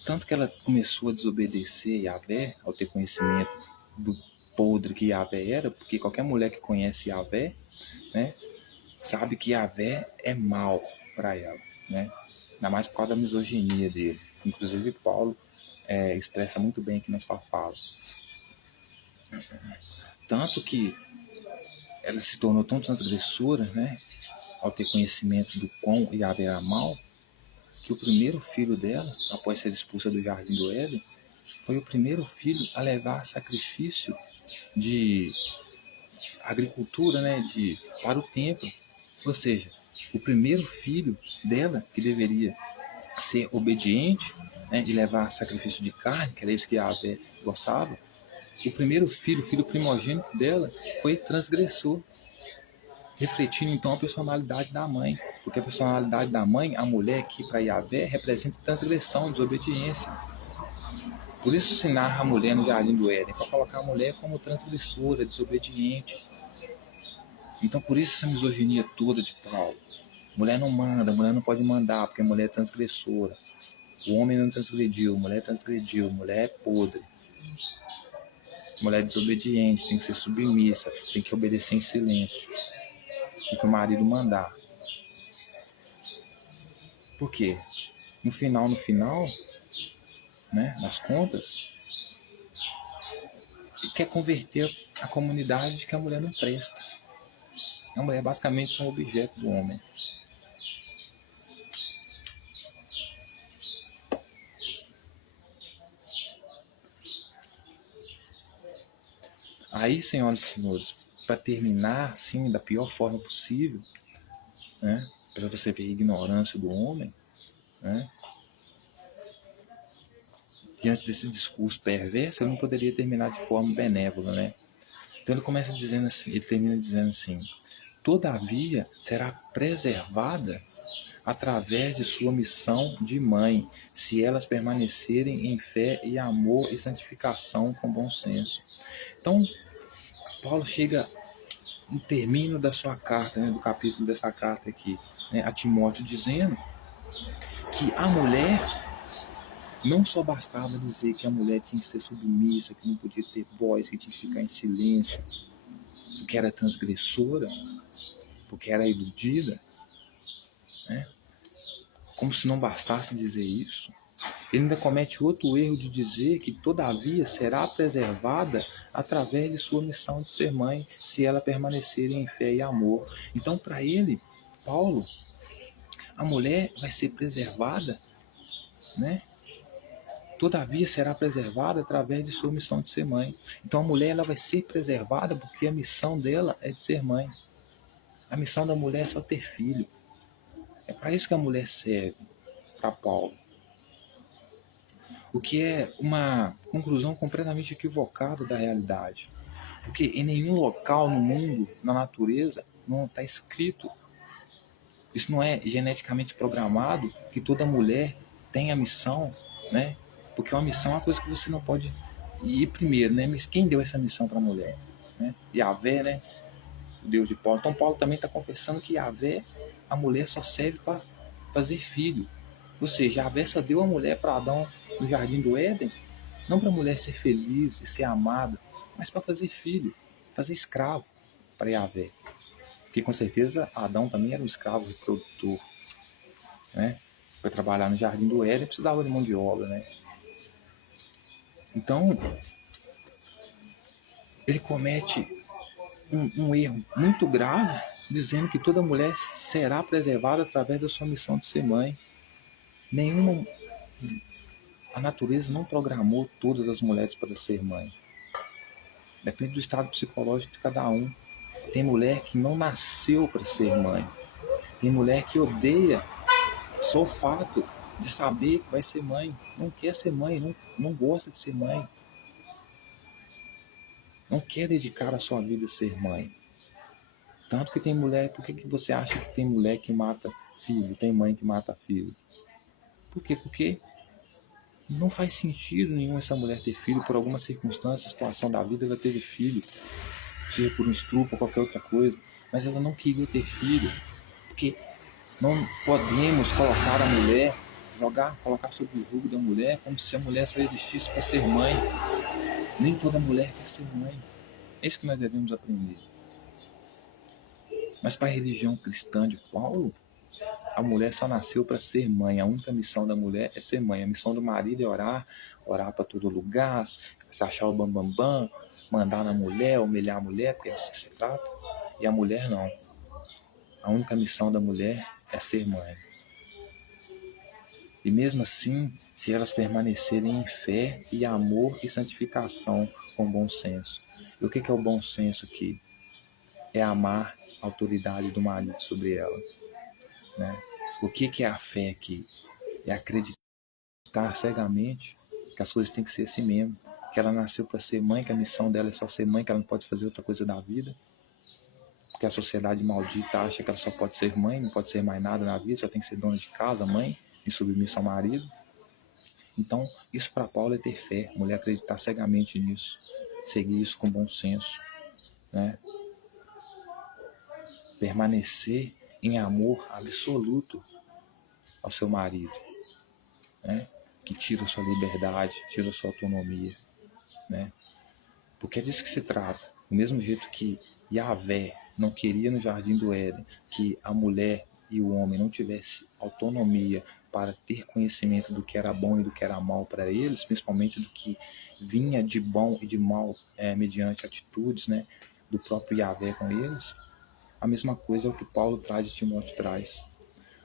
Tanto que ela começou a desobedecer Yahvé, ao ter conhecimento do podre que Yahvé era, porque qualquer mulher que conhece Yahvé, né, sabe que Yahvé é mal para ela, né? Ainda mais por causa da misoginia dele. Inclusive Paulo expressa muito bem aqui na sua fala. Tanto que ela se tornou tão transgressora, né, ao ter conhecimento do quão Yahvé era mal, que o primeiro filho dela, após ser expulsa do jardim do Éden, foi o primeiro filho a levar sacrifício de agricultura, né, para o templo. Ou seja, o primeiro filho dela, que deveria ser obediente, né, e levar sacrifício de carne, que era isso que Yahvé gostava, o primeiro filho, o filho primogênito dela, foi transgressor, refletindo então a personalidade da mãe. Porque a personalidade da mãe, a mulher aqui para Yahvé, representa transgressão, desobediência. Por isso se narra a mulher no Jardim do Éden, para colocar a mulher como transgressora, desobediente. Então por isso essa misoginia toda de Paulo. Mulher não manda, mulher não pode mandar, porque a mulher é transgressora. O homem não transgrediu, mulher é podre. Mulher é desobediente, tem que ser submissa, tem que obedecer em silêncio o que o marido mandar. Por quê? No final, né, nas contas, ele quer converter a comunidade de que a mulher não presta. A mulher é basicamente um objeto do homem. Aí, senhoras e senhores, para terminar assim da pior forma possível, né, para você ver a ignorância do homem, né, diante desse discurso perverso, ele não poderia terminar de forma benévola, né? Então ele começa dizendo assim, ele termina dizendo assim: todavia será preservada através de sua missão de mãe, se elas permanecerem em fé e amor e santificação com bom senso. Então, Paulo chega no término da sua carta, né, do capítulo dessa carta aqui, né, a Timóteo, dizendo que a mulher não só bastava dizer que a mulher tinha que ser submissa, que não podia ter voz, que tinha que ficar em silêncio, porque era transgressora, porque era iludida, né? Como se não bastasse dizer isso, ele ainda comete outro erro de dizer que todavia será preservada através de sua missão de ser mãe, se ela permanecer em fé e amor. Então, para ele, Paulo, a mulher vai ser preservada, né? Todavia será preservada através de sua missão de ser mãe. Então a mulher ela vai ser preservada porque a missão dela é de ser mãe. A missão da mulher é só ter filho. É para isso que a mulher serve, para Paulo. O que é uma conclusão completamente equivocada da realidade. Porque em nenhum local no mundo, na natureza, não está escrito, isso não é geneticamente programado, que toda mulher tem a missão, né? Porque uma missão é uma coisa que você não pode ir primeiro, né? Mas quem deu essa missão para a mulher? Né? Yahvé, né? O Deus de Paulo. Então Paulo também está confessando que Yahvé, a mulher só serve para fazer filho. Ou seja, Yahvé só deu a mulher para Adão no jardim do Éden, não para a mulher ser feliz e ser amada, mas para fazer filho, fazer escravo para Yahvé. Porque com certeza Adão também era um escravo reprodutor, né? Para trabalhar no jardim do Éden precisava de mão de obra, né? Então ele comete um erro muito grave, dizendo que toda mulher será preservada através da sua missão de ser mãe. A natureza não programou todas as mulheres para ser mãe. Depende do estado psicológico de cada um. Tem mulher que não nasceu para ser mãe. Tem mulher que odeia só o fato de saber que vai ser mãe. Não quer ser mãe, não gosta de ser mãe. Não quer dedicar a sua vida a ser mãe. Tanto que tem mulher... Por que você acha que tem mulher que mata filho? Tem mãe que mata filho? Por quê? Porque não faz sentido nenhum essa mulher ter filho. Por alguma circunstância, situação da vida, ela teve filho. Seja por um estupro ou qualquer outra coisa. Mas ela não queria ter filho. Porque não podemos colocar a mulher, colocar sob o jugo da mulher, como se a mulher só existisse para ser mãe. Nem toda mulher quer ser mãe. É isso que nós devemos aprender. Mas para a religião cristã de Paulo, a mulher só nasceu para ser mãe. A única missão da mulher é ser mãe. A missão do marido é orar para todo lugar, se achar o bambambam, mandar na mulher, humilhar a mulher, porque é disso que se trata. E a mulher não. A única missão da mulher é ser mãe. E mesmo assim, se elas permanecerem em fé e amor e santificação com bom senso. E o que é o bom senso aqui? É amar a autoridade do marido sobre ela. Né? O que é a fé aqui? É acreditar cegamente que as coisas têm que ser assim mesmo. Que ela nasceu para ser mãe, que a missão dela é só ser mãe, que ela não pode fazer outra coisa da vida. Porque a sociedade maldita acha que ela só pode ser mãe, não pode ser mais nada na vida, só tem que ser dona de casa, mãe, e submissa ao marido. Então, isso para Paulo é ter fé, mulher acreditar cegamente nisso, seguir isso com bom senso, né? Permanecer em amor absoluto ao seu marido, né? Que tira sua liberdade, tira sua autonomia, né? Porque é disso que se trata. Do mesmo jeito que Yahvé não queria no Jardim do Éden que a mulher e o homem não tivessem autonomia para ter conhecimento do que era bom e do que era mal para eles, principalmente do que vinha de bom e de mal mediante atitudes, né, do próprio Yahvé com eles, a mesma coisa é o que Paulo traz e Timóteo traz.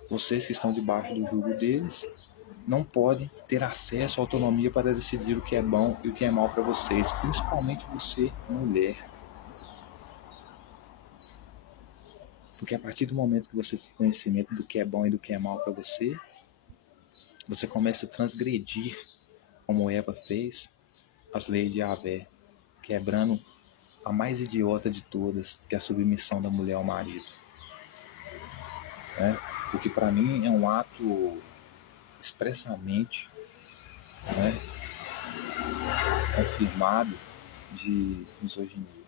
Vocês que estão debaixo do jugo deles não podem ter acesso à autonomia para decidir o que é bom e o que é mal para vocês, principalmente você, mulher. Porque a partir do momento que você tem conhecimento do que é bom e do que é mal para você, você começa a transgredir, como Eva fez, as leis de Yahvé, quebrando a mais idiota de todas, que é a submissão da mulher ao marido. Né? O que para mim é um ato expressamente, né, confirmado de misoginia.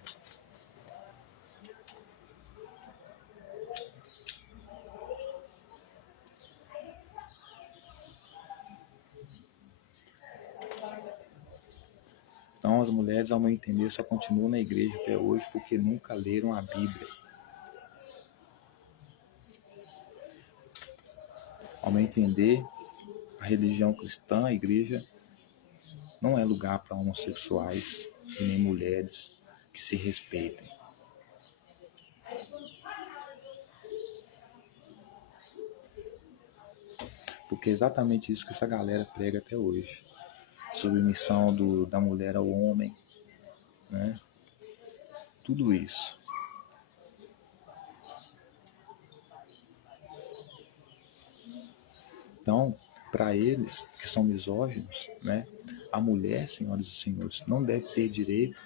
Então as mulheres, ao meu entender, só continuam na igreja até hoje porque nunca leram a Bíblia. Ao meu entender, a religião cristã, a igreja, não é lugar para homossexuais e nem mulheres que se respeitem. Porque é exatamente isso que essa galera prega até hoje. Submissão da mulher ao homem, né? Tudo isso. Então, para eles que são misóginos, né, a mulher, senhoras e senhores, não deve ter direito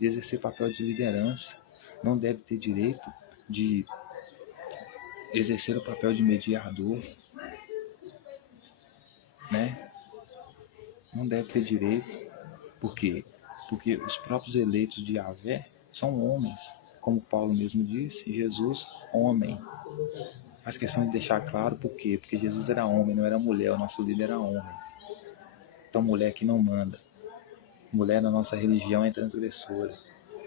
de exercer papel de liderança, não deve ter direito de exercer o papel de mediador, né? Não deve ter direito. Por quê? Porque os próprios eleitos de Yahvé são homens, como Paulo mesmo disse, Jesus, homem. Faz questão de deixar claro por quê? Porque Jesus era homem, não era mulher, o nosso líder era homem. Então mulher que não manda. Mulher na nossa religião é transgressora.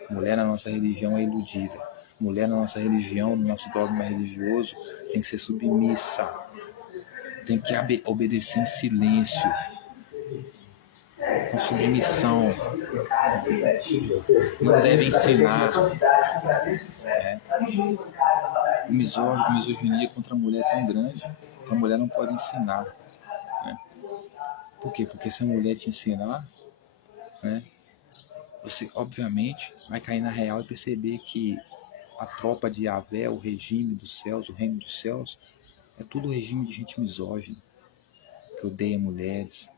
Mulher na nossa religião é iludida. Mulher na nossa religião, no nosso dogma religioso, tem que ser submissa. Tem que obedecer em silêncio, com submissão. Não deve ensinar. Misoginia contra a mulher é tão grande que a mulher não pode ensinar. Né? Por quê? Porque se a mulher te ensinar, né, você obviamente vai cair na real e perceber que a tropa de Yahvé, o regime dos céus, o reino dos céus, é tudo regime de gente misógina, que odeia mulheres,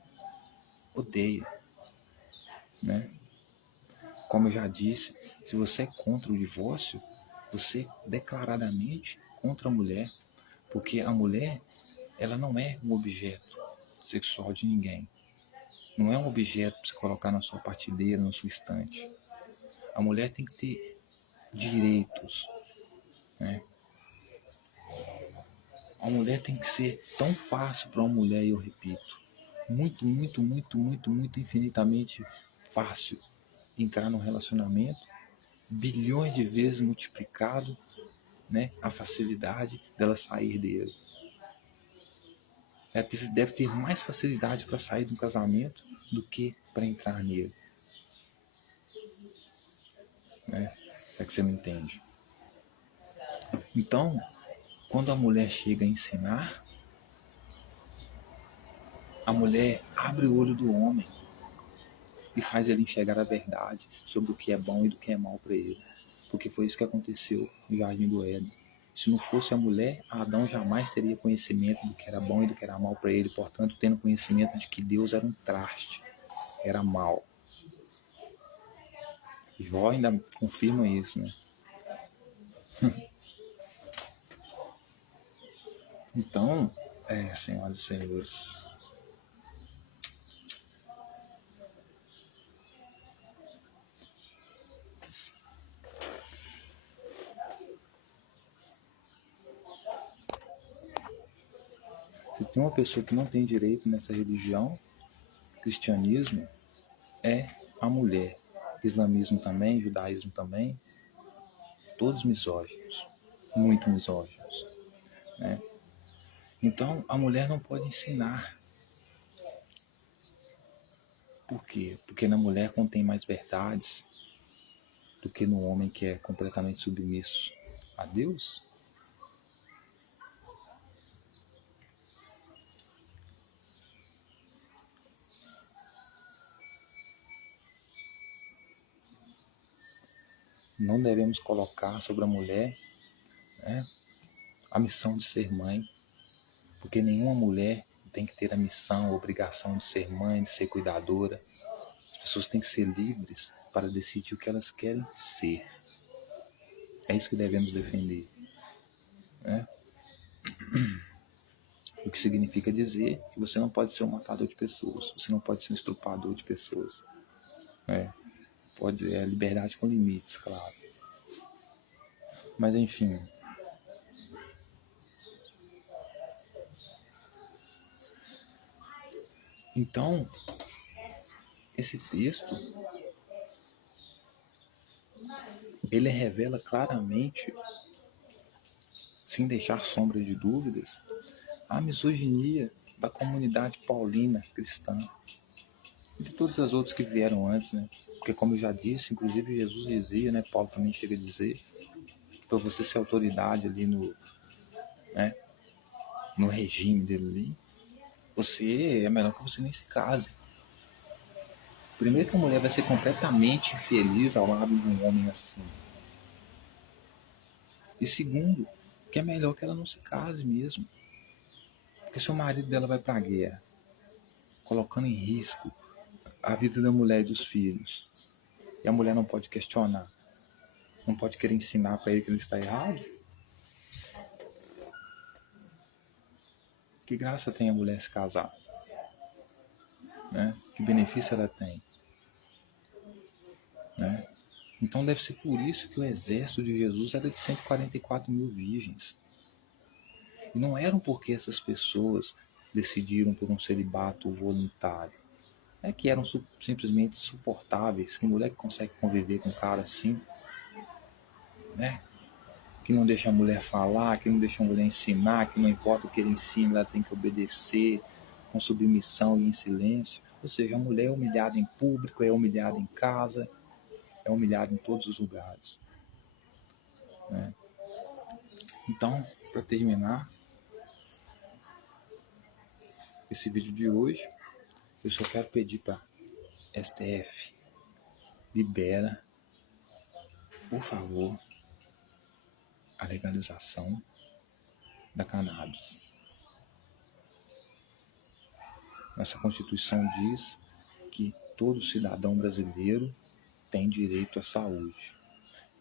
odeia, né? Como eu já disse, se você é contra o divórcio, você é declaradamente contra a mulher, porque a mulher, ela não é um objeto sexual de ninguém. Não é um objeto para você colocar na sua partilheira, na sua estante. A mulher tem que ter direitos, né? A mulher tem que ser tão fácil para uma mulher, e eu repito, muito, muito, muito, muito, muito infinitamente fácil entrar num relacionamento, bilhões de vezes multiplicado, né, a facilidade dela sair dele. Ela deve ter mais facilidade para sair de um casamento do que para entrar nele. né? É que você me entende. Então, quando a mulher chega a ensinar, a mulher abre o olho do homem e faz ele enxergar a verdade sobre o que é bom e do que é mal para ele. Porque foi isso que aconteceu no Jardim do Éden. Se não fosse a mulher, Adão jamais teria conhecimento do que era bom e do que era mal para ele, portanto, tendo conhecimento de que Deus era um traste, era mal. Jó ainda confirma isso, né? Então, senhoras e senhores, se tem uma pessoa que não tem direito nessa religião, cristianismo, é a mulher. Islamismo também, judaísmo também, todos misóginos, muito misóginos, né? Então, a mulher não pode ensinar. Por quê? Porque na mulher contém mais verdades do que no homem que é completamente submisso a Deus. Não devemos colocar sobre a mulher, né, a missão de ser mãe, porque nenhuma mulher tem que ter a missão, a obrigação de ser mãe, de ser cuidadora. As pessoas têm que ser livres para decidir o que elas querem ser. É isso que devemos defender, né? O que significa dizer que você não pode ser um matador de pessoas, você não pode ser um estrupador de pessoas. Pode, liberdade com limites, claro. Mas enfim. Então, esse texto, ele revela claramente, sem deixar sombra de dúvidas, a misoginia da comunidade paulina cristã e de todas as outras que vieram antes, né? Porque como eu já disse, inclusive Jesus dizia, né? Paulo também chega a dizer, para você ser autoridade ali né, no regime dele ali, você é melhor que você nem se case. Primeiro que a mulher vai ser completamente infeliz ao lado de um homem assim. E segundo, que é melhor que ela não se case mesmo. Porque se o marido dela vai para a guerra, colocando em risco a vida da mulher e dos filhos, e a mulher não pode questionar, não pode querer ensinar para ele que ele está errado, que graça tem a mulher se casar? Né? Que benefício ela tem? Né? Então deve ser por isso que o exército de Jesus era de 144 mil virgens. E não eram porque essas pessoas decidiram por um celibato voluntário. É que eram simplesmente suportáveis. Que mulher que consegue conviver com um cara assim, né? Que não deixa a mulher falar, que não deixa a mulher ensinar, que não importa o que ele ensina, ela tem que obedecer com submissão e em silêncio. Ou seja, a mulher é humilhada em público, é humilhada em casa, é humilhada em todos os lugares. Né? Então, para terminar esse vídeo de hoje, eu só quero pedir para STF, libera, por favor, a legalização da cannabis. Nossa Constituição diz que todo cidadão brasileiro tem direito à saúde.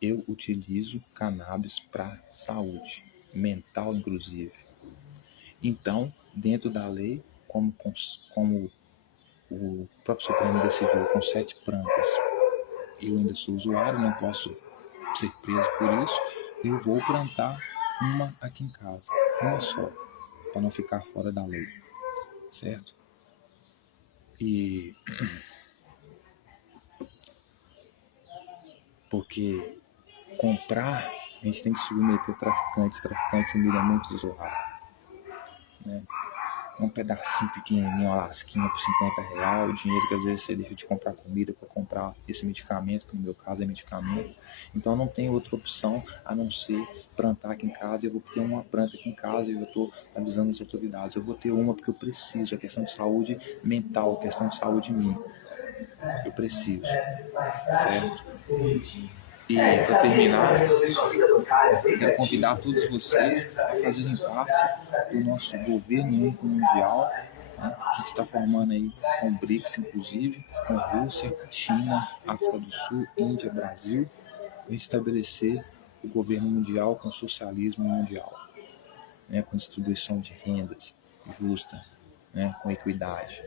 Eu utilizo cannabis para saúde, mental inclusive. Então, dentro da lei, como o próprio Supremo decidiu com 7 plantas, eu ainda sou usuário, não posso ser preso por isso, eu vou plantar uma aqui em casa, uma só, para não ficar fora da lei, certo? E porque comprar, a gente tem que submeter traficantes humilham muito usuário, né? um pedacinho pequenininho, uma lasquinha por R$ 50, o dinheiro que às vezes você deixa de comprar comida para comprar esse medicamento, que no meu caso é medicamento. Então não tem outra opção a não ser plantar aqui em casa. Eu vou ter uma planta aqui em casa e eu estou avisando as autoridades. Eu vou ter uma porque eu preciso, é questão de saúde mental, questão de saúde minha. Eu preciso, certo? E para terminar, quero convidar todos vocês a fazerem parte do nosso governo único mundial, né? A gente está formando aí com o BRICS, inclusive, com Rússia, China, África do Sul, Índia, Brasil, para estabelecer o governo mundial com socialismo mundial, né? Com distribuição de rendas justa, né? Com equidade,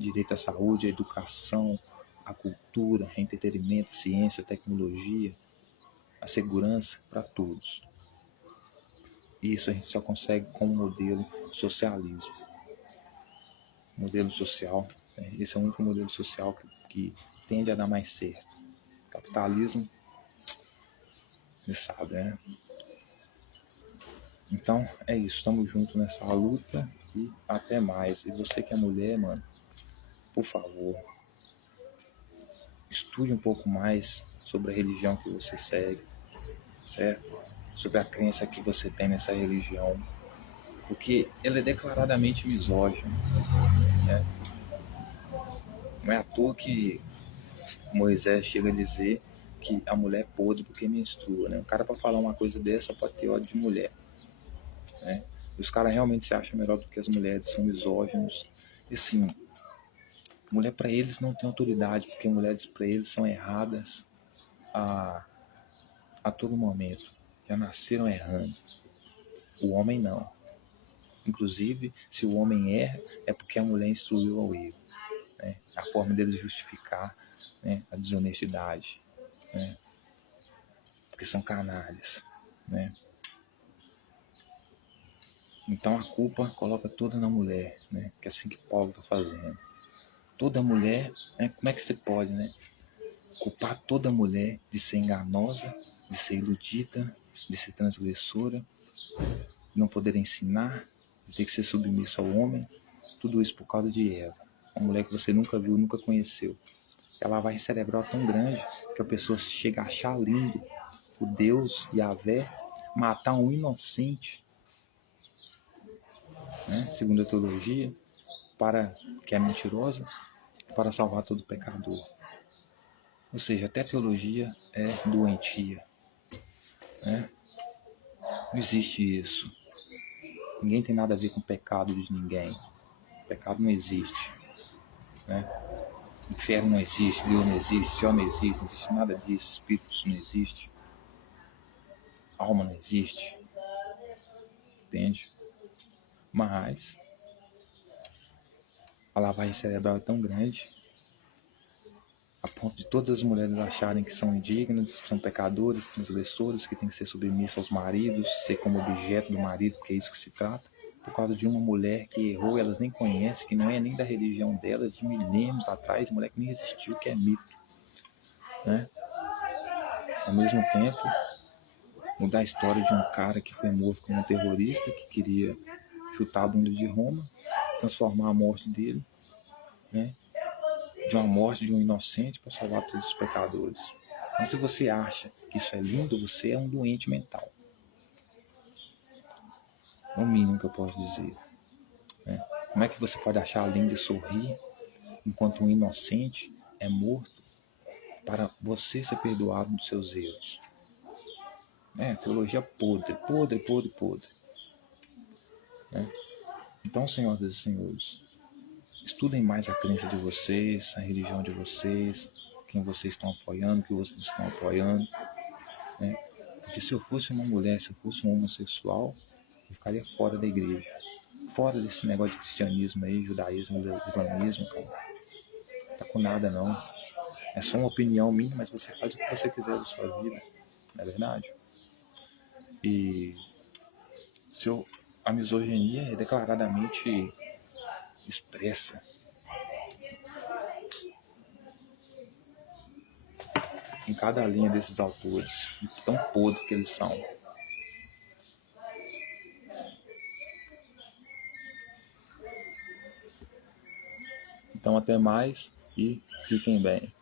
direito à saúde, à educação, à cultura, a entretenimento, ciência, tecnologia, a segurança para todos. Isso a gente só consegue com o modelo socialismo. Modelo social, né? Esse é o único modelo social que tende a dar mais certo. Capitalismo, você sabe, né? Então é isso, estamos juntos nessa luta e até mais. E você que é mulher, mano, por favor, estude um pouco mais sobre a religião que você segue, certo? Sobre a crença que você tem nessa religião, porque ela é declaradamente misógina, né? Não é à toa que Moisés chega a dizer que a mulher é podre porque menstrua, né? O cara, para falar uma coisa dessa, pode ter ódio de mulher, né? E os caras realmente se acham melhor do que as mulheres, são misóginos. E assim, mulher para eles não tem autoridade, porque mulheres para eles são erradas a todo momento. Já nasceram errando. O homem não. Inclusive, se o homem erra, é porque a mulher instruiu ao erro, né? A forma deles justificar, né, a desonestidade, né? Porque são canalhas, né? Então a culpa coloca toda na mulher, né? Que é assim que Paulo está fazendo. Toda mulher, né? Como é que você pode, né? Culpar toda mulher de ser enganosa, de ser iludida, de ser transgressora, de não poder ensinar, de ter que ser submissa ao homem. Tudo isso por causa de Eva, uma mulher que você nunca viu, nunca conheceu. Ela vai lavagem cerebral tão grande que a pessoa chega a achar lindo o Deus Yahvé matar um inocente, né, segundo a teologia, que é mentirosa, para salvar todo pecador. Ou seja, até a teologia é doentia, né? Não existe isso. Ninguém tem nada a ver com o pecado de ninguém. O pecado não existe, né? Inferno não existe, Deus não existe, céu não existe nada disso, espírito não existe, alma não existe, entende? Mas a lavagem cerebral é tão grande a ponto de todas as mulheres acharem que são indignas, que são pecadoras, transgressoras, que têm que ser submissas aos maridos, ser como objeto do marido, porque é isso que se trata, por causa de uma mulher que errou, elas nem conhecem, que não é nem da religião delas, de milênios atrás, mulher que nem existiu, que é mito, né? Ao mesmo tempo, mudar a história de um cara que foi morto como um terrorista, que queria chutar a bunda de Roma, transformar a morte dele, né, de uma morte de um inocente para salvar todos os pecadores. Então, se você acha que isso é lindo, você é um doente mental. É o mínimo que eu posso dizer, né? Como é que você pode achar lindo e sorrir enquanto um inocente é morto para você ser perdoado dos seus erros? Teologia podre, podre, podre, podre, né? Então, senhoras e senhores, estudem mais a crença de vocês, a religião de vocês, quem vocês estão apoiando, o que vocês estão apoiando, né? Porque se eu fosse uma mulher, se eu fosse um homossexual, eu ficaria fora da igreja, fora desse negócio de cristianismo aí, judaísmo, islamismo, cara. Não tá com nada não. É só uma opinião minha, mas você faz o que você quiser da sua vida, não é verdade? E a misoginia é declaradamente expressa em cada linha desses autores, de tão podre que eles são. Então, até mais e fiquem bem.